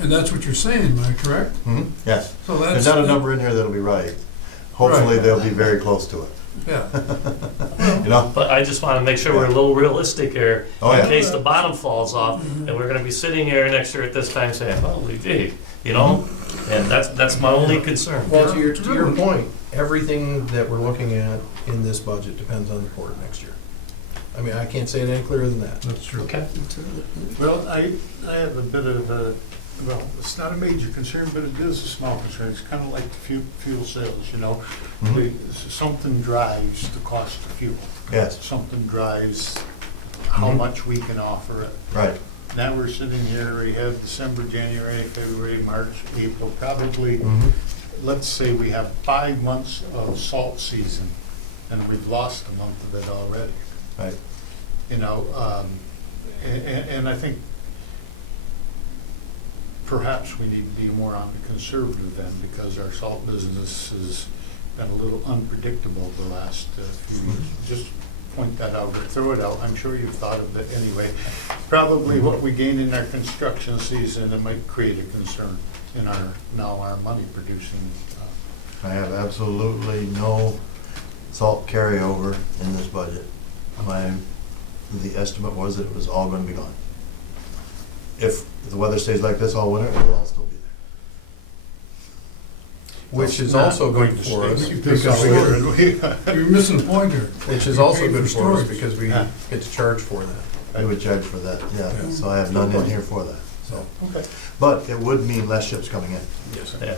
and that's what you're saying, am I correct? yes. So There's that's. not a number in here that'll be right. Hopefully, Right. they'll be very close to it, Yeah. you know? but I just want to make sure we're a little realistic here, Oh, in yeah. case the bottom falls off, and we're gonna be sitting here next year at this time saying, holy gee, and that's my only concern. Well, to your point, everything that we're looking at in this budget depends on the port next year. I mean, I can't say it any clearer than that. That's true. Okay. Well, I have a bit of a, well, it's not a major concern, but it is a small concern. It's kind of like the fuel sales, you know? Mhm. Something drives the cost of fuel. Yes, Something drives how Mhm. much we can offer it. right. Now we're sitting here, we have December, January, February, March, April, probably, Mhm. let's say we have 5 months of salt season, and we've lost a month of it already. Right. You know, and I think perhaps we need to be more on the conservative end, because our salt business has been a little unpredictable the last few years. Just point that out or throw it out. I'm sure you've thought of it anyway. Probably what we gain in our construction season, it might create a concern in our money producing. I have absolutely no salt carryover in this budget. The estimate was that it was all gonna be gone. If the weather stays like this all winter, it'll all still be there. Which is Not also going good to for us. stay. You pick up You're missing a point here. Which is also Pay for good for us storage. because we Yeah. get to charge for that. I would charge for that, yeah, Yeah. so I have none in here for that, so. Okay. But it would mean less ships coming in. Yes. Yeah.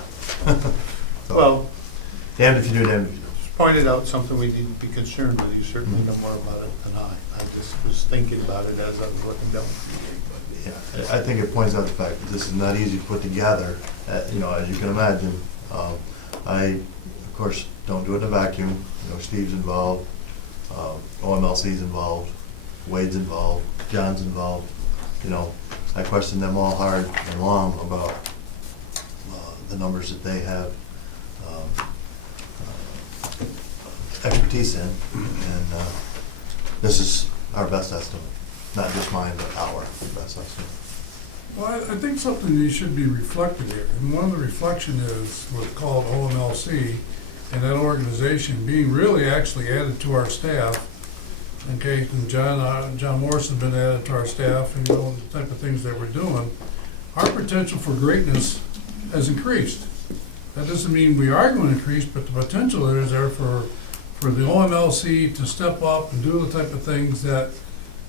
So, Well, damned if you do, damned if you don't. just pointed out something we need to be concerned with. You certainly know more about it than I. I just was thinking about it as I was looking down. Yeah, I think it points out the fact that this is not easy to put together, you know, as you can imagine. I, of course, don't do it in a vacuum, you know, Steve's involved, OMLC's involved, Wade's involved, John's involved, you know. I question them all hard and long about the numbers that they have expertise in, and this is our best estimate, not just mine, but our best estimate. Well, I think something that should be reflected here, and one of the reflection is what's called OMLC, and that organization being really actually added to our staff. Okay, and John Morris has been added to our staff, and you know, the type of things that we're doing. Our potential for greatness has increased. That doesn't mean we are going to increase, but the potential is there for the OMLC to step up and do the type of things that,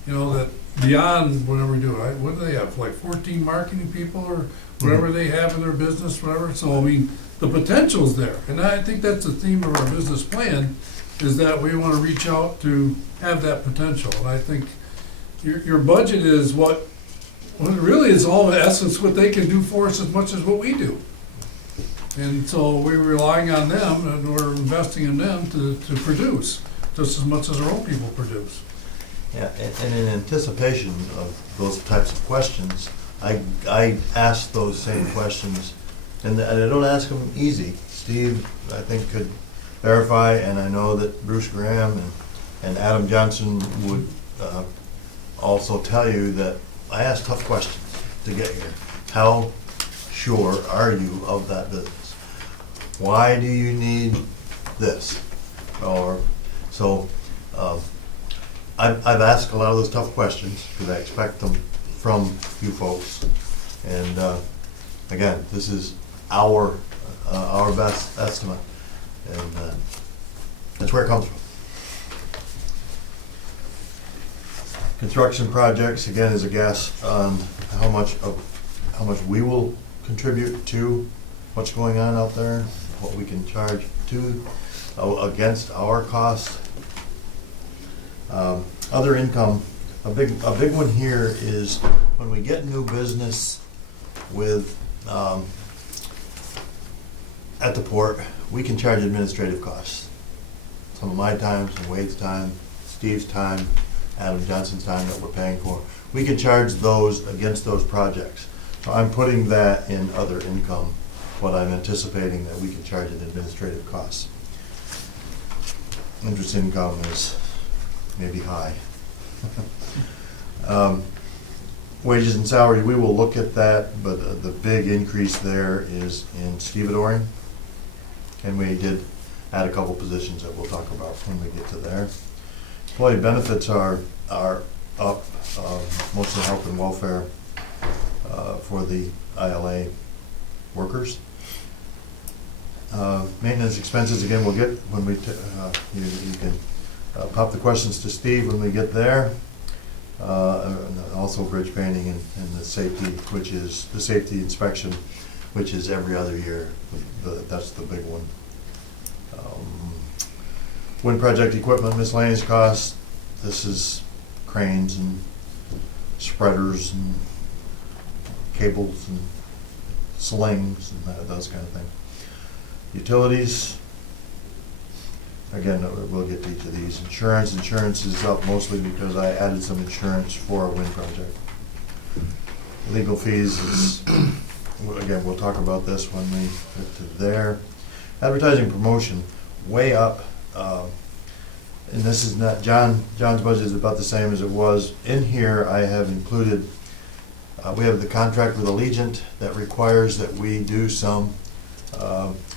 you know, that beyond whatever we do. What do they have, like 14 marketing people or whatever they have in their business, whatever? So, I mean, the potential's there. And I think that's the theme of our business plan, is that we want to reach out to have that potential. And I think your budget is what it really is all in essence what they can do for us as much as what we do. And so we're relying on them and we're investing in them to produce just as much as our own people produce. Yeah, and in anticipation of those types of questions, I ask those same questions, and I don't ask them easy. Steve, I think, could verify, and I know that Bruce Graham and Adam Johnson would also tell you that I ask tough questions to get here. How sure are you of that business? Why do you need this? Or, so, I've asked a lot of those tough questions because I expect them from you folks. And again, this is our best estimate, and that's where it comes from. Construction projects, again, is a guess on how much we will contribute to what's going on out there, what we can charge to against our cost. Other income, a big one here is when we get new business with, at the port, we can charge administrative costs. Some of my time, some Wade's time, Steve's time, Adam Johnson's time that we're paying for. We can charge those against those projects. So I'm putting that in other income, what I'm anticipating that we can charge in administrative costs. Interest income is maybe high. Wages and salary, we will look at that, but the big increase there is in stevedoring. And we did add a couple positions that we'll talk about when we get to there. Employee benefits are up, mostly health and welfare for the ILA workers. Maintenance expenses, again, we'll get when we, you can pop the questions to Steve when we get there. And also bridge painting and the safety, which is the safety inspection, which is every other year. That's the big one. Wind project equipment, miscellaneous costs. This is cranes and spreaders and cables and slings and those kind of things. Utilities. Again, we'll get to each of these. Insurance is up mostly because I added some insurance for a wind project. Legal fees is, again, we'll talk about this when we get to there. Advertising promotion, way up. and this is not, John's budget is about the same as it was. In here, I have included, we have the contract with Allegiant that requires that we do some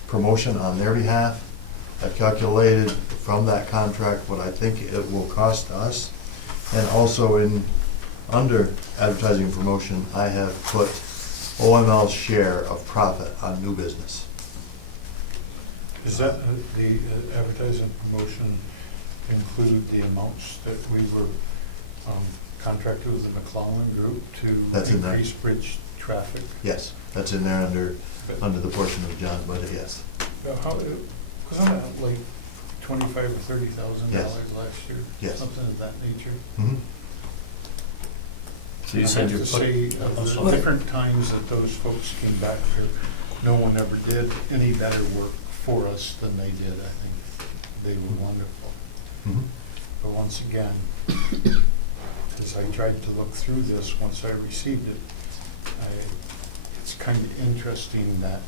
promotion on their behalf. I've calculated from that contract what I think it will cost us. And also under advertising and promotion, I have put OML's share of profit on new business. Is that the advertising promotion include the amounts that we were contracted with the McClellan Group That's to in there. increase bridge traffic? Yes, that's in there under the portion of John's budget, yes. Because I'm at like $25,000 or $30,000 Yes. last year? Yes. Something of that nature? Mhm. So you said you're I have to say, putting, the different times that those folks came back here, no one ever did any better work for us than they did. I think they were wonderful. Mhm. But once again, as I tried to look through this, once I received it, it's kind of interesting that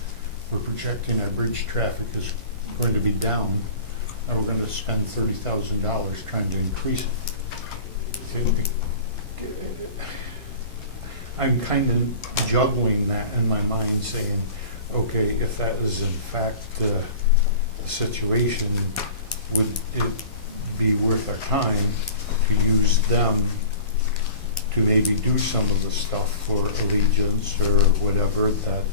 we're projecting our bridge traffic is going to be down, and we're going to spend $30,000 trying to increase it. I'm kind of juggling that in my mind, saying, okay, if that is in fact the situation, would it be worth our time to use them to maybe do some of the stuff for Allegiance or whatever that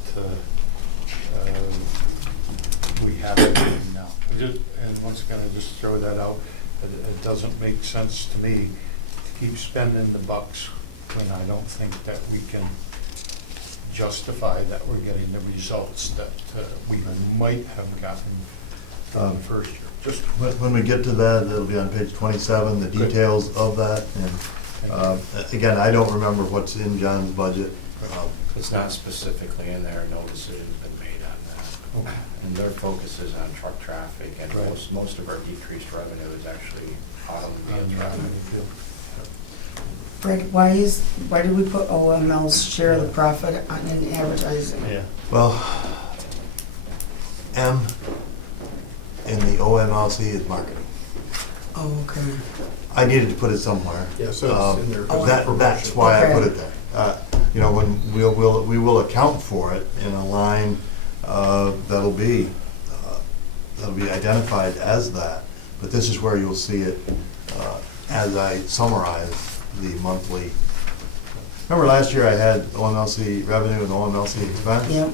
we have now? And once again, I just throw that out. It doesn't make sense to me to keep spending the bucks when I don't think that we can justify that we're getting the results that we might have gotten from the first year. Just When we get to that, it'll be on page 27, the Good. details of that. And again, I don't remember what's in John's budget. It's not specifically in there, no decision's been made on that. Okay. And their focus is on truck traffic, and Right. most of our decreased revenue is actually automobile traffic. Fred, why did we put OML's share of the profit on in advertising? yeah. Well, M in the OMLC is marketing. Oh, okay. I needed to put it somewhere. Yeah, so it's in there. Oh, That's why I put Okay. it there. You know, when we will account for it in a line that'll be identified as that. But this is where you'll see it as I summarize the monthly. Remember last year I had OMLC revenue and OMLC expense? Yep.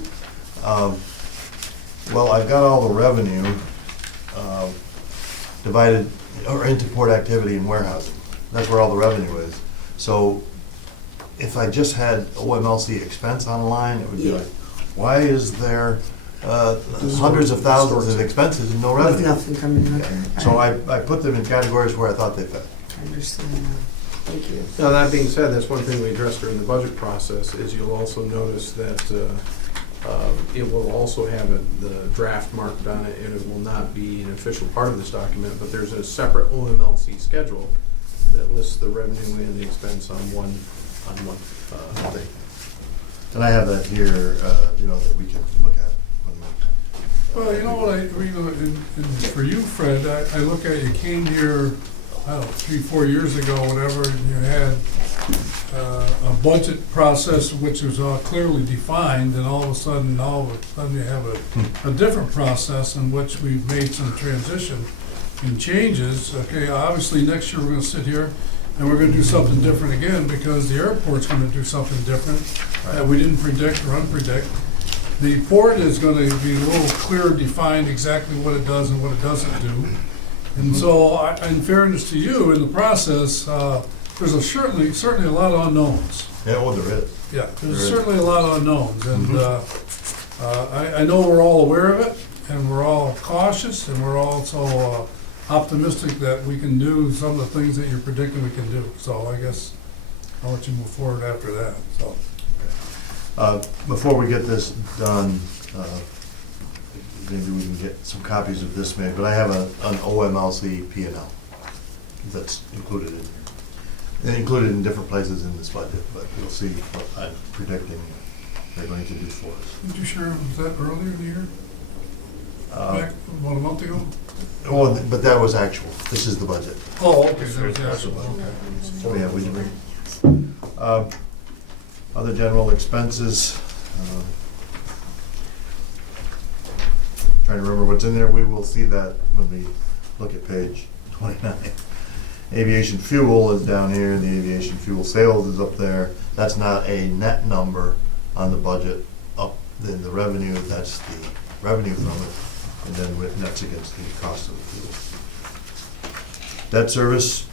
Well, I've got all the revenue divided or into port activity and warehousing. That's where all the revenue is. So if I just had OMLC expense on the line, it would be Yeah. like, why is there hundreds of thousands of expenses and no With revenue? nothing coming in, okay. So I put them in categories where I thought they fit. I understand now. Thank you. Now, that being said, that's one thing we addressed during the budget process, is you'll also notice that it will also have the draft marked on it, and it will not be an official part of this document, but there's a separate OMLC schedule that lists the revenue and the expense on one thing. And I have that here, that we can look at. Well, you know what, and for you, Fred, I look at, you came here, I don't know, 3-4 years ago, whatever, and you had a budget process which was clearly defined, and all of a sudden you have a different process in which we've made some transition and changes. Okay, obviously, next year we're gonna sit here and we're gonna do something different again, because the airport's gonna do something different that we didn't predict or unpredict. The port is gonna be a little clearer defined exactly what it does and what it doesn't do. And so, in fairness to you, in the process, there's certainly a lot of unknowns. Yeah, well, there is. Yeah, there's There is. certainly a lot of unknowns, and I know we're all aware of it, and we're all cautious, and we're also optimistic that we can do some of the things that you're predicting we can do. So I guess I'll let you move forward after that, so. Before we get this done, maybe we can get some copies of this made, but I have an OMLC P&L that's included in here. And included in different places in this budget, but you'll see what I'm predicting they're going to do for us. Did you share that earlier in the year? Uh, Back about a month ago? Oh, but that was actual. This is the budget. Oh, okay, that was the actual, okay. So, yeah, we did. Other general expenses. Trying to remember what's in there. We will see that when we look at page 29. Aviation fuel is down here. The aviation fuel sales is up there. That's not a net number on the budget. Up in the revenue, that's the revenue from it, and then it nets against the cost of the fuel. Debt service,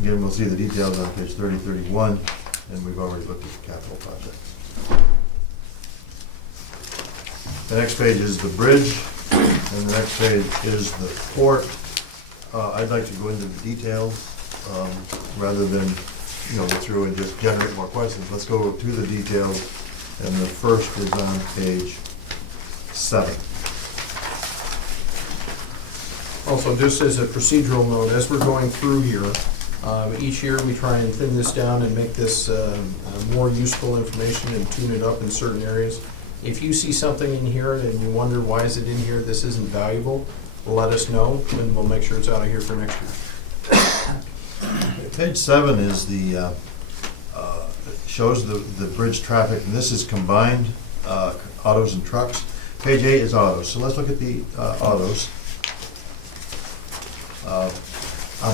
again, we'll see the details on page 30, 31, and we've already looked at the capital project. The next page is the bridge, and the next page is the port. I'd like to go into the details, rather than, go through and just generate more questions. Let's go to the details, and the first is on page 7. Also, just as a procedural note, as we're going through here, each year we try and thin this down and make this more useful information and tune it up in certain areas. If you see something in here and you wonder why is it in here, this isn't valuable, let us know and we'll make sure it's out of here for next year. Page 7 is the, shows the bridge traffic, and this is combined autos and trucks. Page 8 is autos, so let's look at the autos. On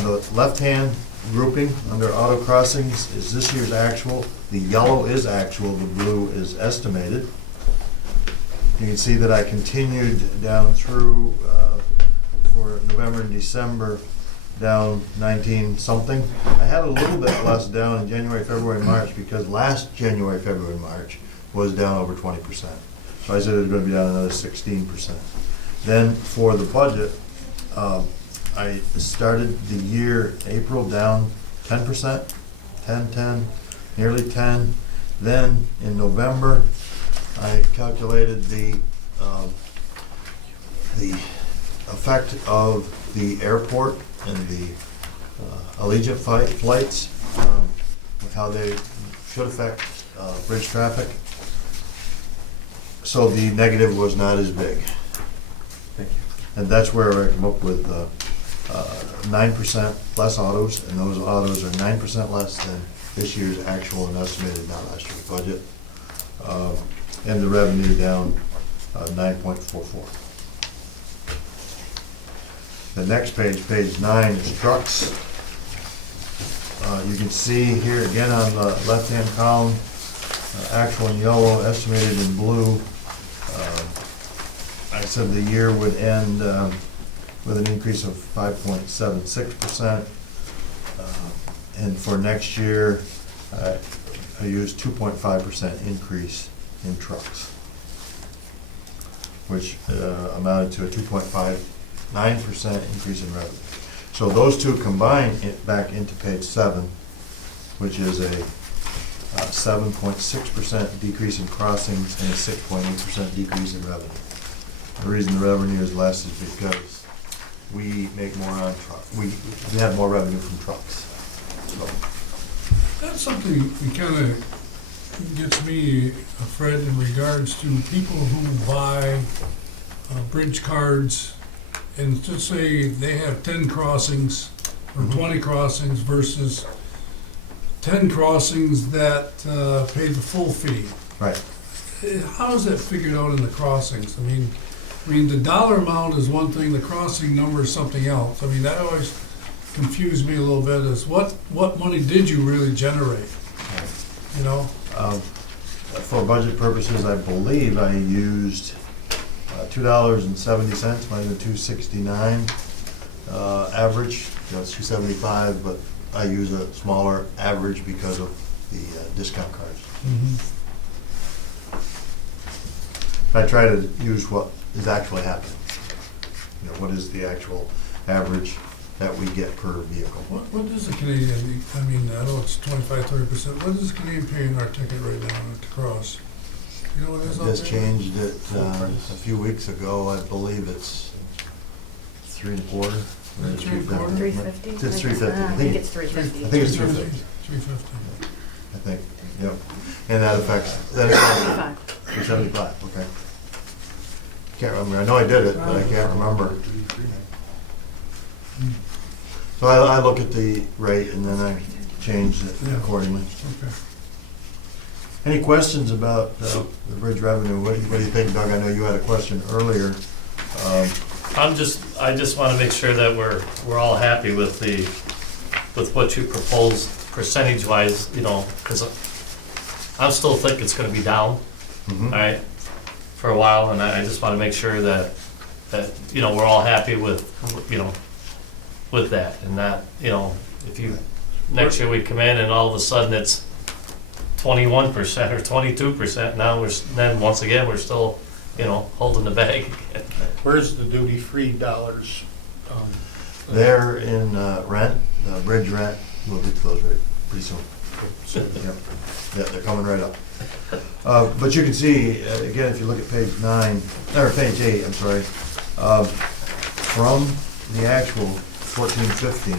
the left-hand grouping, under auto crossings, is this year's actual. The yellow is actual, the blue is estimated. You can see that I continued down through, for November and December, down 19-something. I had a little bit less down in January, February, March, because last January, February, March was down over 20%. So I said it was going to be down another 16%. Then for the budget, I started the year April down 10%, 10, nearly 10. Then in November, I calculated the effect of the airport and the Allegiant flights, how they should affect bridge traffic. So the negative was not as big. Thank you. And that's where I come up with 9% less autos, and those autos are 9% less than this year's actual and estimated, not last year's budget. And the revenue down 9.44. The next page, page 9, is trucks. You can see here again on the left-hand column, actual in yellow, estimated in blue. I said the year would end with an increase of 5.76%. And for next year, I used 2.5% increase in trucks, which amounted to a 2.59% increase in revenue. So those two combine it back into page 7, which is a 7.6% decrease in crossings and a 6.8% decrease in revenue. The reason the revenue is less is because we make more on trucks. We have more revenue from trucks. So That's something that kind of gets me, Fred, in regards to people who buy bridge cards, and just say they have 10 crossings or 20 crossings versus 10 crossings that pay the full fee. right. How is that figured out in the crossings? I mean, the dollar amount is one thing, the crossing number is something else. I mean, that always confused me a little bit, is what money did you really generate? You know? For budget purposes, I believe I used $2.70, might have been $2.69 average. It's $2.75, but I use a smaller average because of the discount cards. I try to use what is actually happening. What is the actual average that we get per vehicle? What does the Canadian, I mean, I know it's 25-30%, what does the Canadian pay in our ticket right now at the cross? You know what it is out there? Just changed it a few weeks ago. I believe it's 3 1/4. 3 1/4? 350? It's 350. I think it's 350. I think it's 350. 350. I think, yep. And that affects, that is 375, okay. Can't remember, I know I did it, but I can't remember. So I look at the rate and then I change it Yeah. accordingly. Okay. Any questions about the bridge revenue? What do you think, Doug? I know you had a question earlier. I just wanna make sure that we're all happy with what you proposed percentage-wise, you know, cause I still think it's gonna be down, Mhm. all right, for a while, and I just wanna make sure that, you know, we're all happy with, you know, with that, and not, you know, if you, next year we come in and all of a sudden it's 21% or 22%, now then once again, we're still, you know, holding the bag again. Where's the duty-free dollars? They're in rent, bridge rent. We'll get to those pretty soon. Yep. Yeah, they're coming right up. But you can see, again, if you look at page 9, or page 8, I'm sorry, from the actual 14-15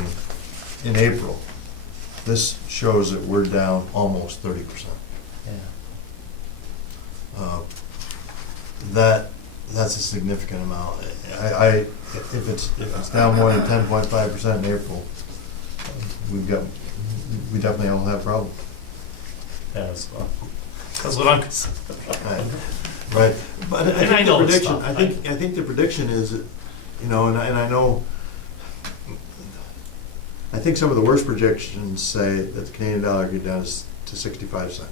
in April, this shows that we're down almost 30%. Yeah. That's a significant amount. If it's down more than 10.5% in April, we definitely will have a problem. Yeah, that's what I'm concerned. Right, but I And I think the know it's prediction, tough. I think the prediction is, that, you know, and I know, I think some of the worst projections say that the Canadian dollar get down to 65 cents.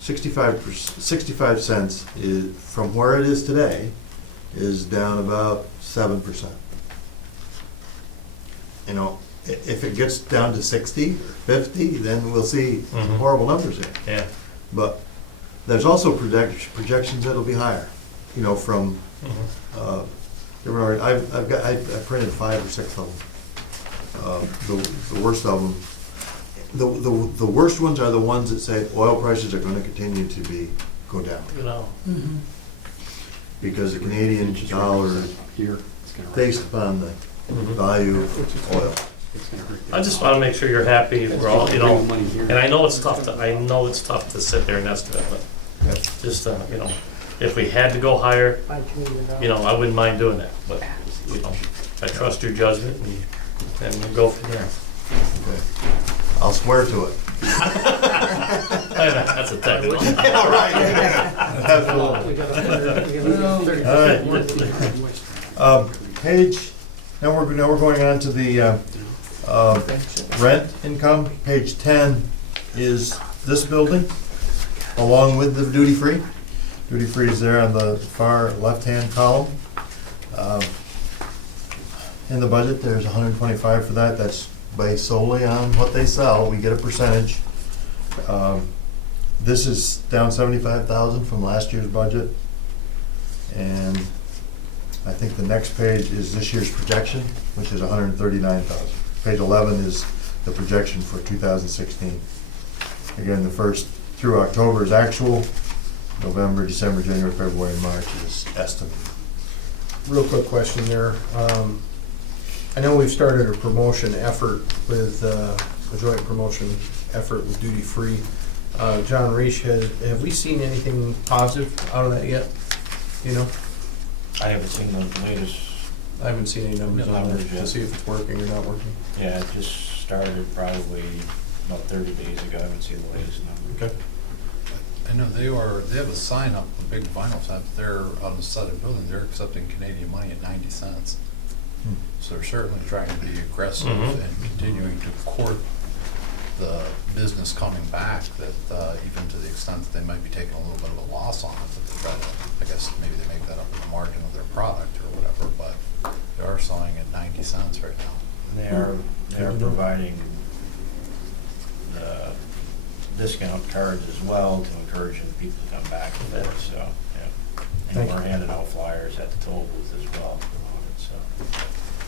65 cents is, from where it is today, is down about 7%. You know, if it gets down to 60, 50, then we'll see some Mhm. horrible numbers here. Yeah. But there's also projections that'll be higher, you know, from, Mhm. I printed 5 or 6 of them. The worst of them, the worst ones are the ones that say oil prices are gonna continue to go down. You know, Mhm. Because the Canadian dollar, Here, it's gonna hurt. based upon the Mhm. value of oil. It's gonna hurt. I just wanna make sure you're happy, we're all, you know, Bring the money here. and I know it's tough to sit there and estimate, but just, you know, if we had to go higher, you know, I wouldn't mind doing that, but, you know, I trust your judgment and we'll go from there. Okay. I'll swear to it. That's a technical. All right. We got a 30% Page, now we're going on to the rent income. Page 10 is this building, along with the duty-free. Duty-free is there on the far left-hand column. In the budget, there's 125 for that. That's based solely on what they sell. We get a percentage. This is down 75,000 from last year's budget. And I think the next page is this year's projection, which is 139,000. Page 11 is the projection for 2016. Again, the first through October is actual. November, December, January, February, and March is estimate. Real quick question there. I know we've started a promotion effort with, a joint promotion effort with Duty Free. John Reich, have we seen anything positive out of that yet? You know? I haven't seen the latest, I haven't seen any numbers on Numbers it to yet. see if it's working or not working. yeah, it just started probably about 30 days ago. I haven't seen the latest number. Okay. I know they have a sign up, a big vinyl sign up there on the side of the building, they're accepting Canadian money at 90 cents. So they're certainly trying to be aggressive Mhm. and continuing to court the business coming back, that even to the extent that they might be taking a little bit of a loss on it, but they try to, I guess maybe they make that up in the margin of their product or whatever, but they are selling at 90 cents right now. They are providing discount cards as well to encourage the people to come back with it, so, yeah. And Thank we're you. handing out flyers at the toll booth as well on it, so.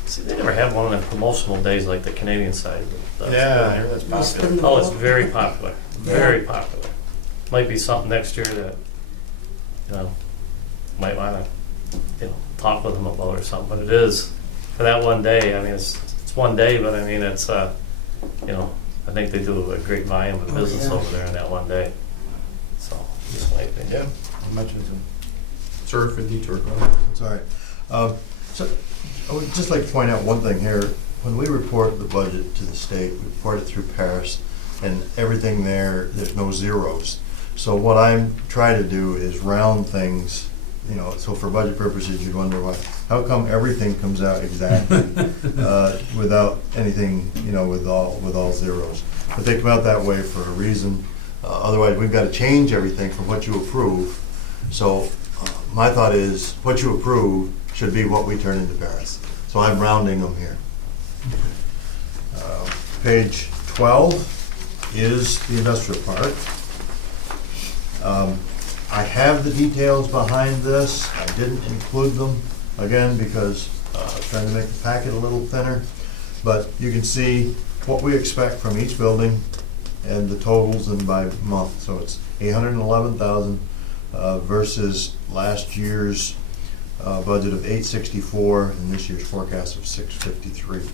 See, they never have one of them promotional days like the Canadian side. Yeah, I hear that's You popular. spin the Oh, it's ball. very popular, very popular. Might be something next year that, you know, might wanna, you know, talk with them about or something, but it is, for that one day, I mean, it's one day, but I mean, it's, you know, I think they do a great volume of Oh, business yeah. over there in that one day. So, just my opinion. Yeah, I mentioned some. Sorry for the detour. Go ahead. It's all right. So, I would just like to point out one thing here. When we report the budget to the state, we report it through Paris, and everything there, there's no zeros. So what I'm trying to do is round things, you know, so for budget purposes, you'd wonder why, how come everything comes out exactly, without anything, you know, with all zeros? But they come out that way for a reason. Otherwise, we've got to change everything from what you approve. So my thought is, what you approve should be what we turn into Paris. So I'm rounding them here. Page 12 is the industrial park. I have the details behind this. I didn't include them, again, because I was trying to make the packet a little thinner. But you can see what we expect from each building and the totals and by month. So it's $811,000 versus last year's budget of $864 and this year's forecast of $653.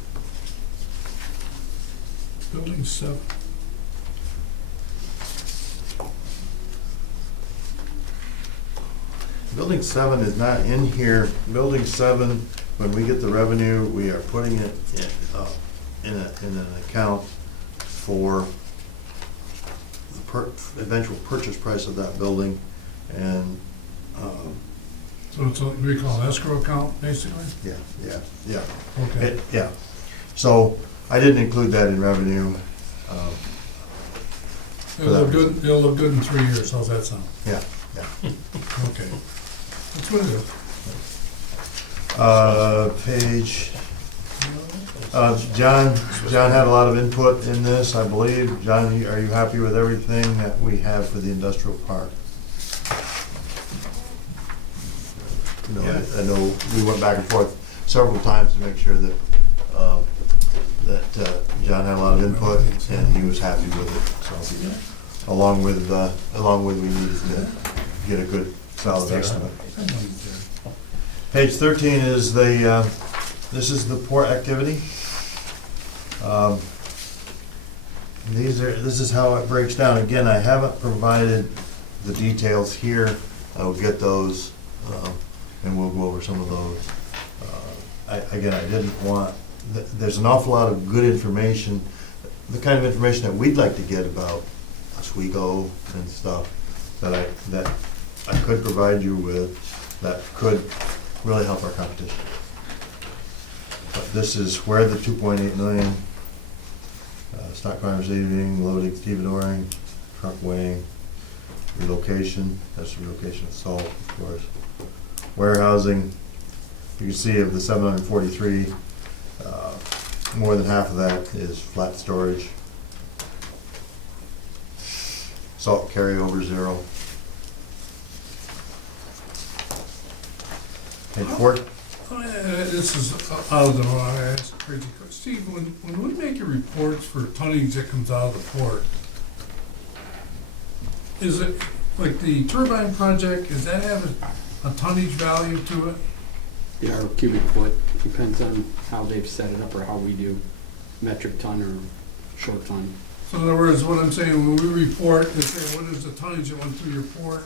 Building 7. Building 7 is not in here. Building 7, when we get the revenue, we are putting it in an account for the eventual purchase price of that building. And So it's what we call an escrow account, basically? yeah. Okay. Yeah. So I didn't include that in revenue. It'll look good, it'll look good in 3 years, how's that sound? Yeah. Okay. That's what it is. Page, John had a lot of input in this, I believe. John, are you happy with everything that we have for the industrial park? No, I know we went back and forth several times to make sure that, John had a lot of input and he was happy with it, so. Along with we needed to get a good solid estimate. Page 13 is this is the port activity. This is how it breaks down. Again, I haven't provided the details here. I will get those, and we'll go over some of those. I didn't want, there's an awful lot of good information, the kind of information that we'd like to get about Oswego and stuff that I could provide you with that could really help our competition. But this is where the 2.8 million, stock car receiving, loading, stevedoring, truck weighing, relocation, that's relocation of salt, of course. Warehousing, you can see of the 743, more than half of that is flat storage. Salt carryover 0. Page 4. This is out of the, I asked a crazy question. Steve, when we make your reports for tonnage that comes out of the port, is it, like the turbine project, does that have a tonnage value to it? Yeah, or cubic foot, depends on how they've set it up or how we do metric ton or short ton. So in other words, what I'm saying, when we report, they say, what is the tonnage that went through your port?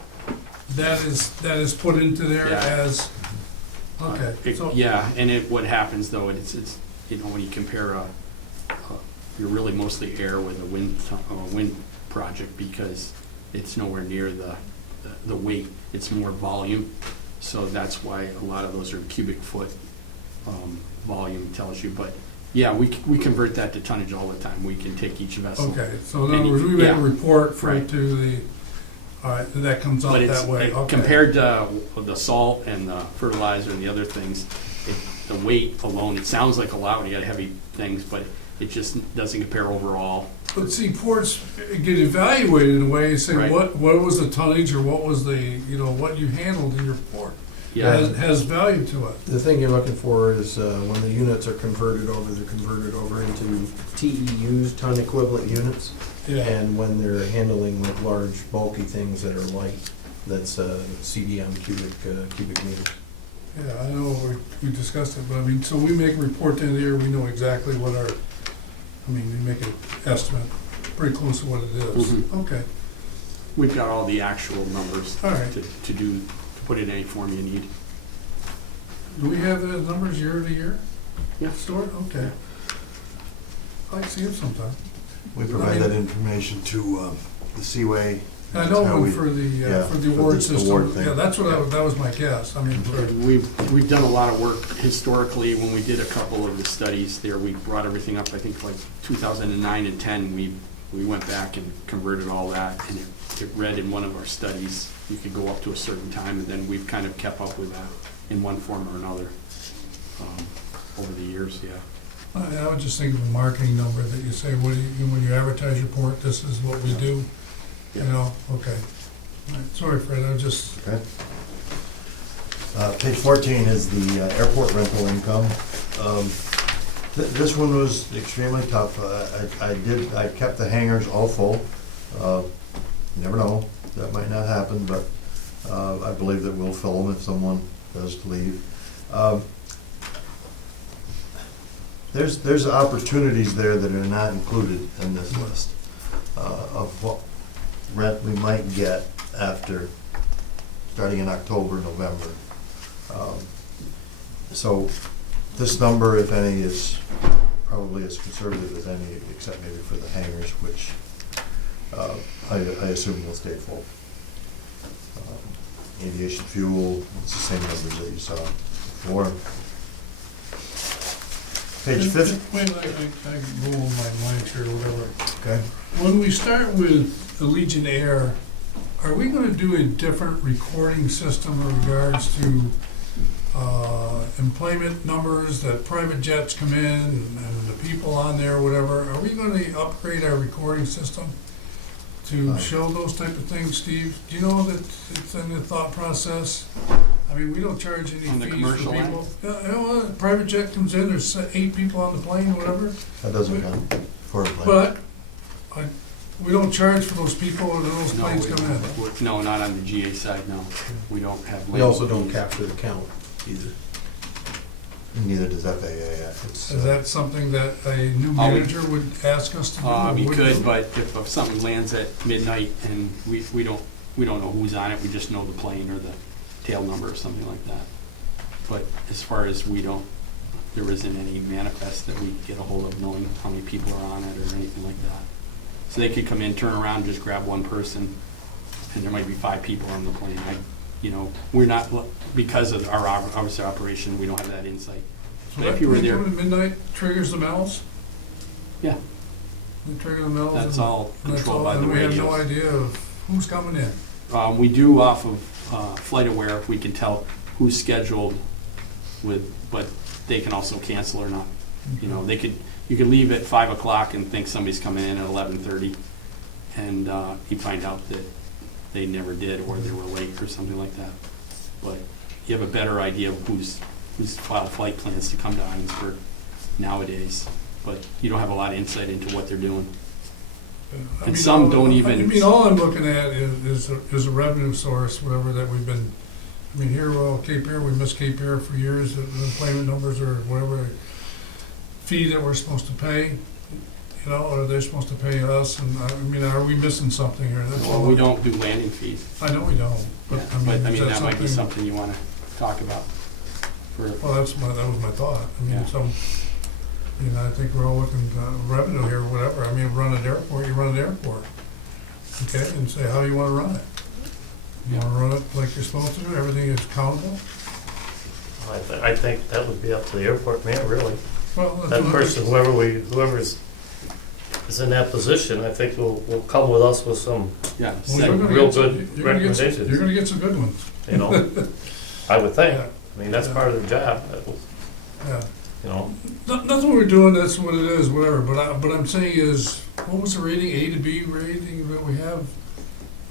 That is put into there Yeah. as, okay. So Yeah, and what happens though, it's, you know, when you compare you're really mostly air with a wind project because it's nowhere near the weight, it's more volume. So that's why a lot of those are cubic foot volume tells you, but yeah, we convert that to tonnage all the time. We can take each vessel. okay, so in other words, we make a Yeah. report for Right. to the, all right, that comes out But it's that way, okay. compared to the salt and the fertilizer and the other things, the weight alone, it sounds like a lot when you got heavy things, but it just doesn't compare overall. But see, ports get evaluated in a way, say, Right. what was the tonnage or what was the, you know, what you handled in your port? Yeah, Has value to it. The thing you're looking for is when the units are converted over, they're converted over into TEUs, ton equivalent units. Yeah, And when they're handling like large bulky things that are light, that's CDM cubic meters. yeah, I know, we discussed it, but I mean, so we make a report in there, we know exactly what our, I mean, we make an estimate, pretty close to what it is. Mhm. Okay, we've got all the actual numbers all right. to put in any form you need. Do we have the numbers year to year? Yeah. Stored, okay. I like to see them sometime. We provide that information to the Seaway. I know How one we- for the yeah, award for the award system. thing. Yeah, that's what that was my guess. I mean, for, We've done a lot of work historically. When we did a couple of the studies there, we brought everything up, I think like 2009 and 10, we went back and converted all that, and it read in one of our studies, you could go up to a certain time, and then we've kind of kept up with that in one form or another over the years, yeah. I would just think of a marketing number that you say, what do you, when you advertise your port, this is what we do. You know, okay. All right, sorry, Fred, I just, Okay. Page 14 is the airport rental income. This one was extremely tough. I kept the hangars all full. You never know, that might not happen, but I believe that we'll fill them if someone does leave. There's opportunities there that are not included in this list of what rent we might get after, starting in October, November. So this number, if any, is probably as conservative as any, except maybe for the hangars, which I assume will stay full. Aviation fuel, it's the same numbers that you saw before. Page 50. wait, I go on my mind here, whatever. Okay. When we start with Allegiant Air, are we gonna do a different recording system in regards to employment numbers that private jets come in and the people on there, whatever? Are we gonna upgrade our recording system to show those type of things, Steve? Do you know that it's in the thought process? I mean, we don't charge any On the fees commercial for end? people. Yeah, you know what, a private jet comes in, there's 8 people on the plane, whatever. That doesn't count for a plane. But we don't charge for those people or those No, planes we come don't. in. No, not on the GA side, no. We don't have. We also don't fees. capture the count either. Neither does FAA. It's, Is that something that a new manager would ask us to do? or We would could, do? but if something lands at midnight and we don't know who's on it, we just know the plane or the tail number or something like that. But as far as there isn't any manifest that we get a hold of knowing how many people are on it or anything like that. So they could come in, turn around, just grab one person, and there might be 5 people on the plane. We're not, because of our hours of operation, we don't have that insight. So But if that you were plane there, coming at midnight triggers the bells? yeah, They trigger the bells? that's and all that's controlled all, by the and we have radios. no idea of who's coming in? We do off of FlightAware if we can tell who's scheduled but they can also cancel or not. You could leave at 5 o'clock and think somebody's coming in at 11:30, and you find out that they never did or they were late or something like that. But you have a better idea of who's filed flight plans to come to Islandsburg nowadays, but you don't have a lot of insight into what they're doing. I And mean, some don't I even- mean, all I'm looking at is a revenue source, whatever that we've been, I mean, here, well, Cape Air, we missed Cape Air for years, the employment numbers or whatever fee that we're supposed to pay, or they're supposed to pay us, and I mean, are we missing something here? That's Well, all. we don't do landing fees. I know we don't, Yeah, but I But mean, is that that might be something? something you want to talk about. Well, that was my thought. I mean, Yeah. I think we're all looking revenue here, or whatever. I mean, run an airport, you run an airport. Okay, and say how you wanna run it. You wanna run it like you're supposed to, everything is countable? I think that would be up to the airport man, really. Well, that's That what- person, whoever is in that position, I think will come with us with some, Yeah. Well, you're gonna real get some- good you're gonna get some- recommendations. You're gonna get some good ones, I would think. Yeah. I mean, that's part of the job, yeah. That's what we're doing, that's what it is, whatever, but I'm saying is, what was the rating, A to B rating that we have?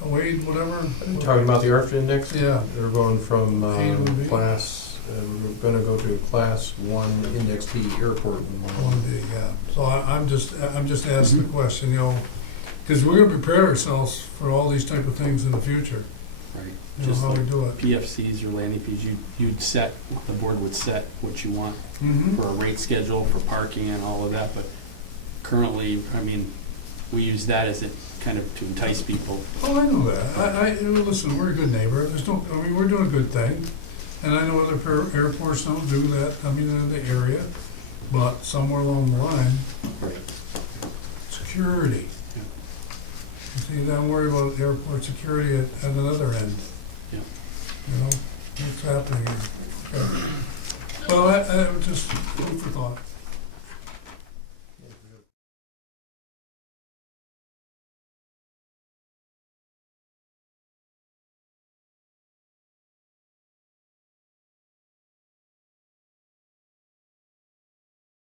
Wade, whatever? Talking about the ARF index? Yeah. They're going from A to B. we're gonna go to class 1 index D airport. One B, yeah. So I'm just asking the question, because we're gonna prepare ourselves for all these type of things in the future, Right. Just how we do it. PFCs or landing fees, the board would set what you want Mm-hmm. for a rate schedule, for parking and all of that, but currently, we use that as kind of to entice people. Oh, I know that. Listen, we're a good neighbor. We're doing a good thing. And I know other airports don't do that, I mean, in the area, but somewhere along the line, Right. security. You see, don't worry about airport security at another end. Yeah. You know, what's happening here. Okay. Well, I just food for thought.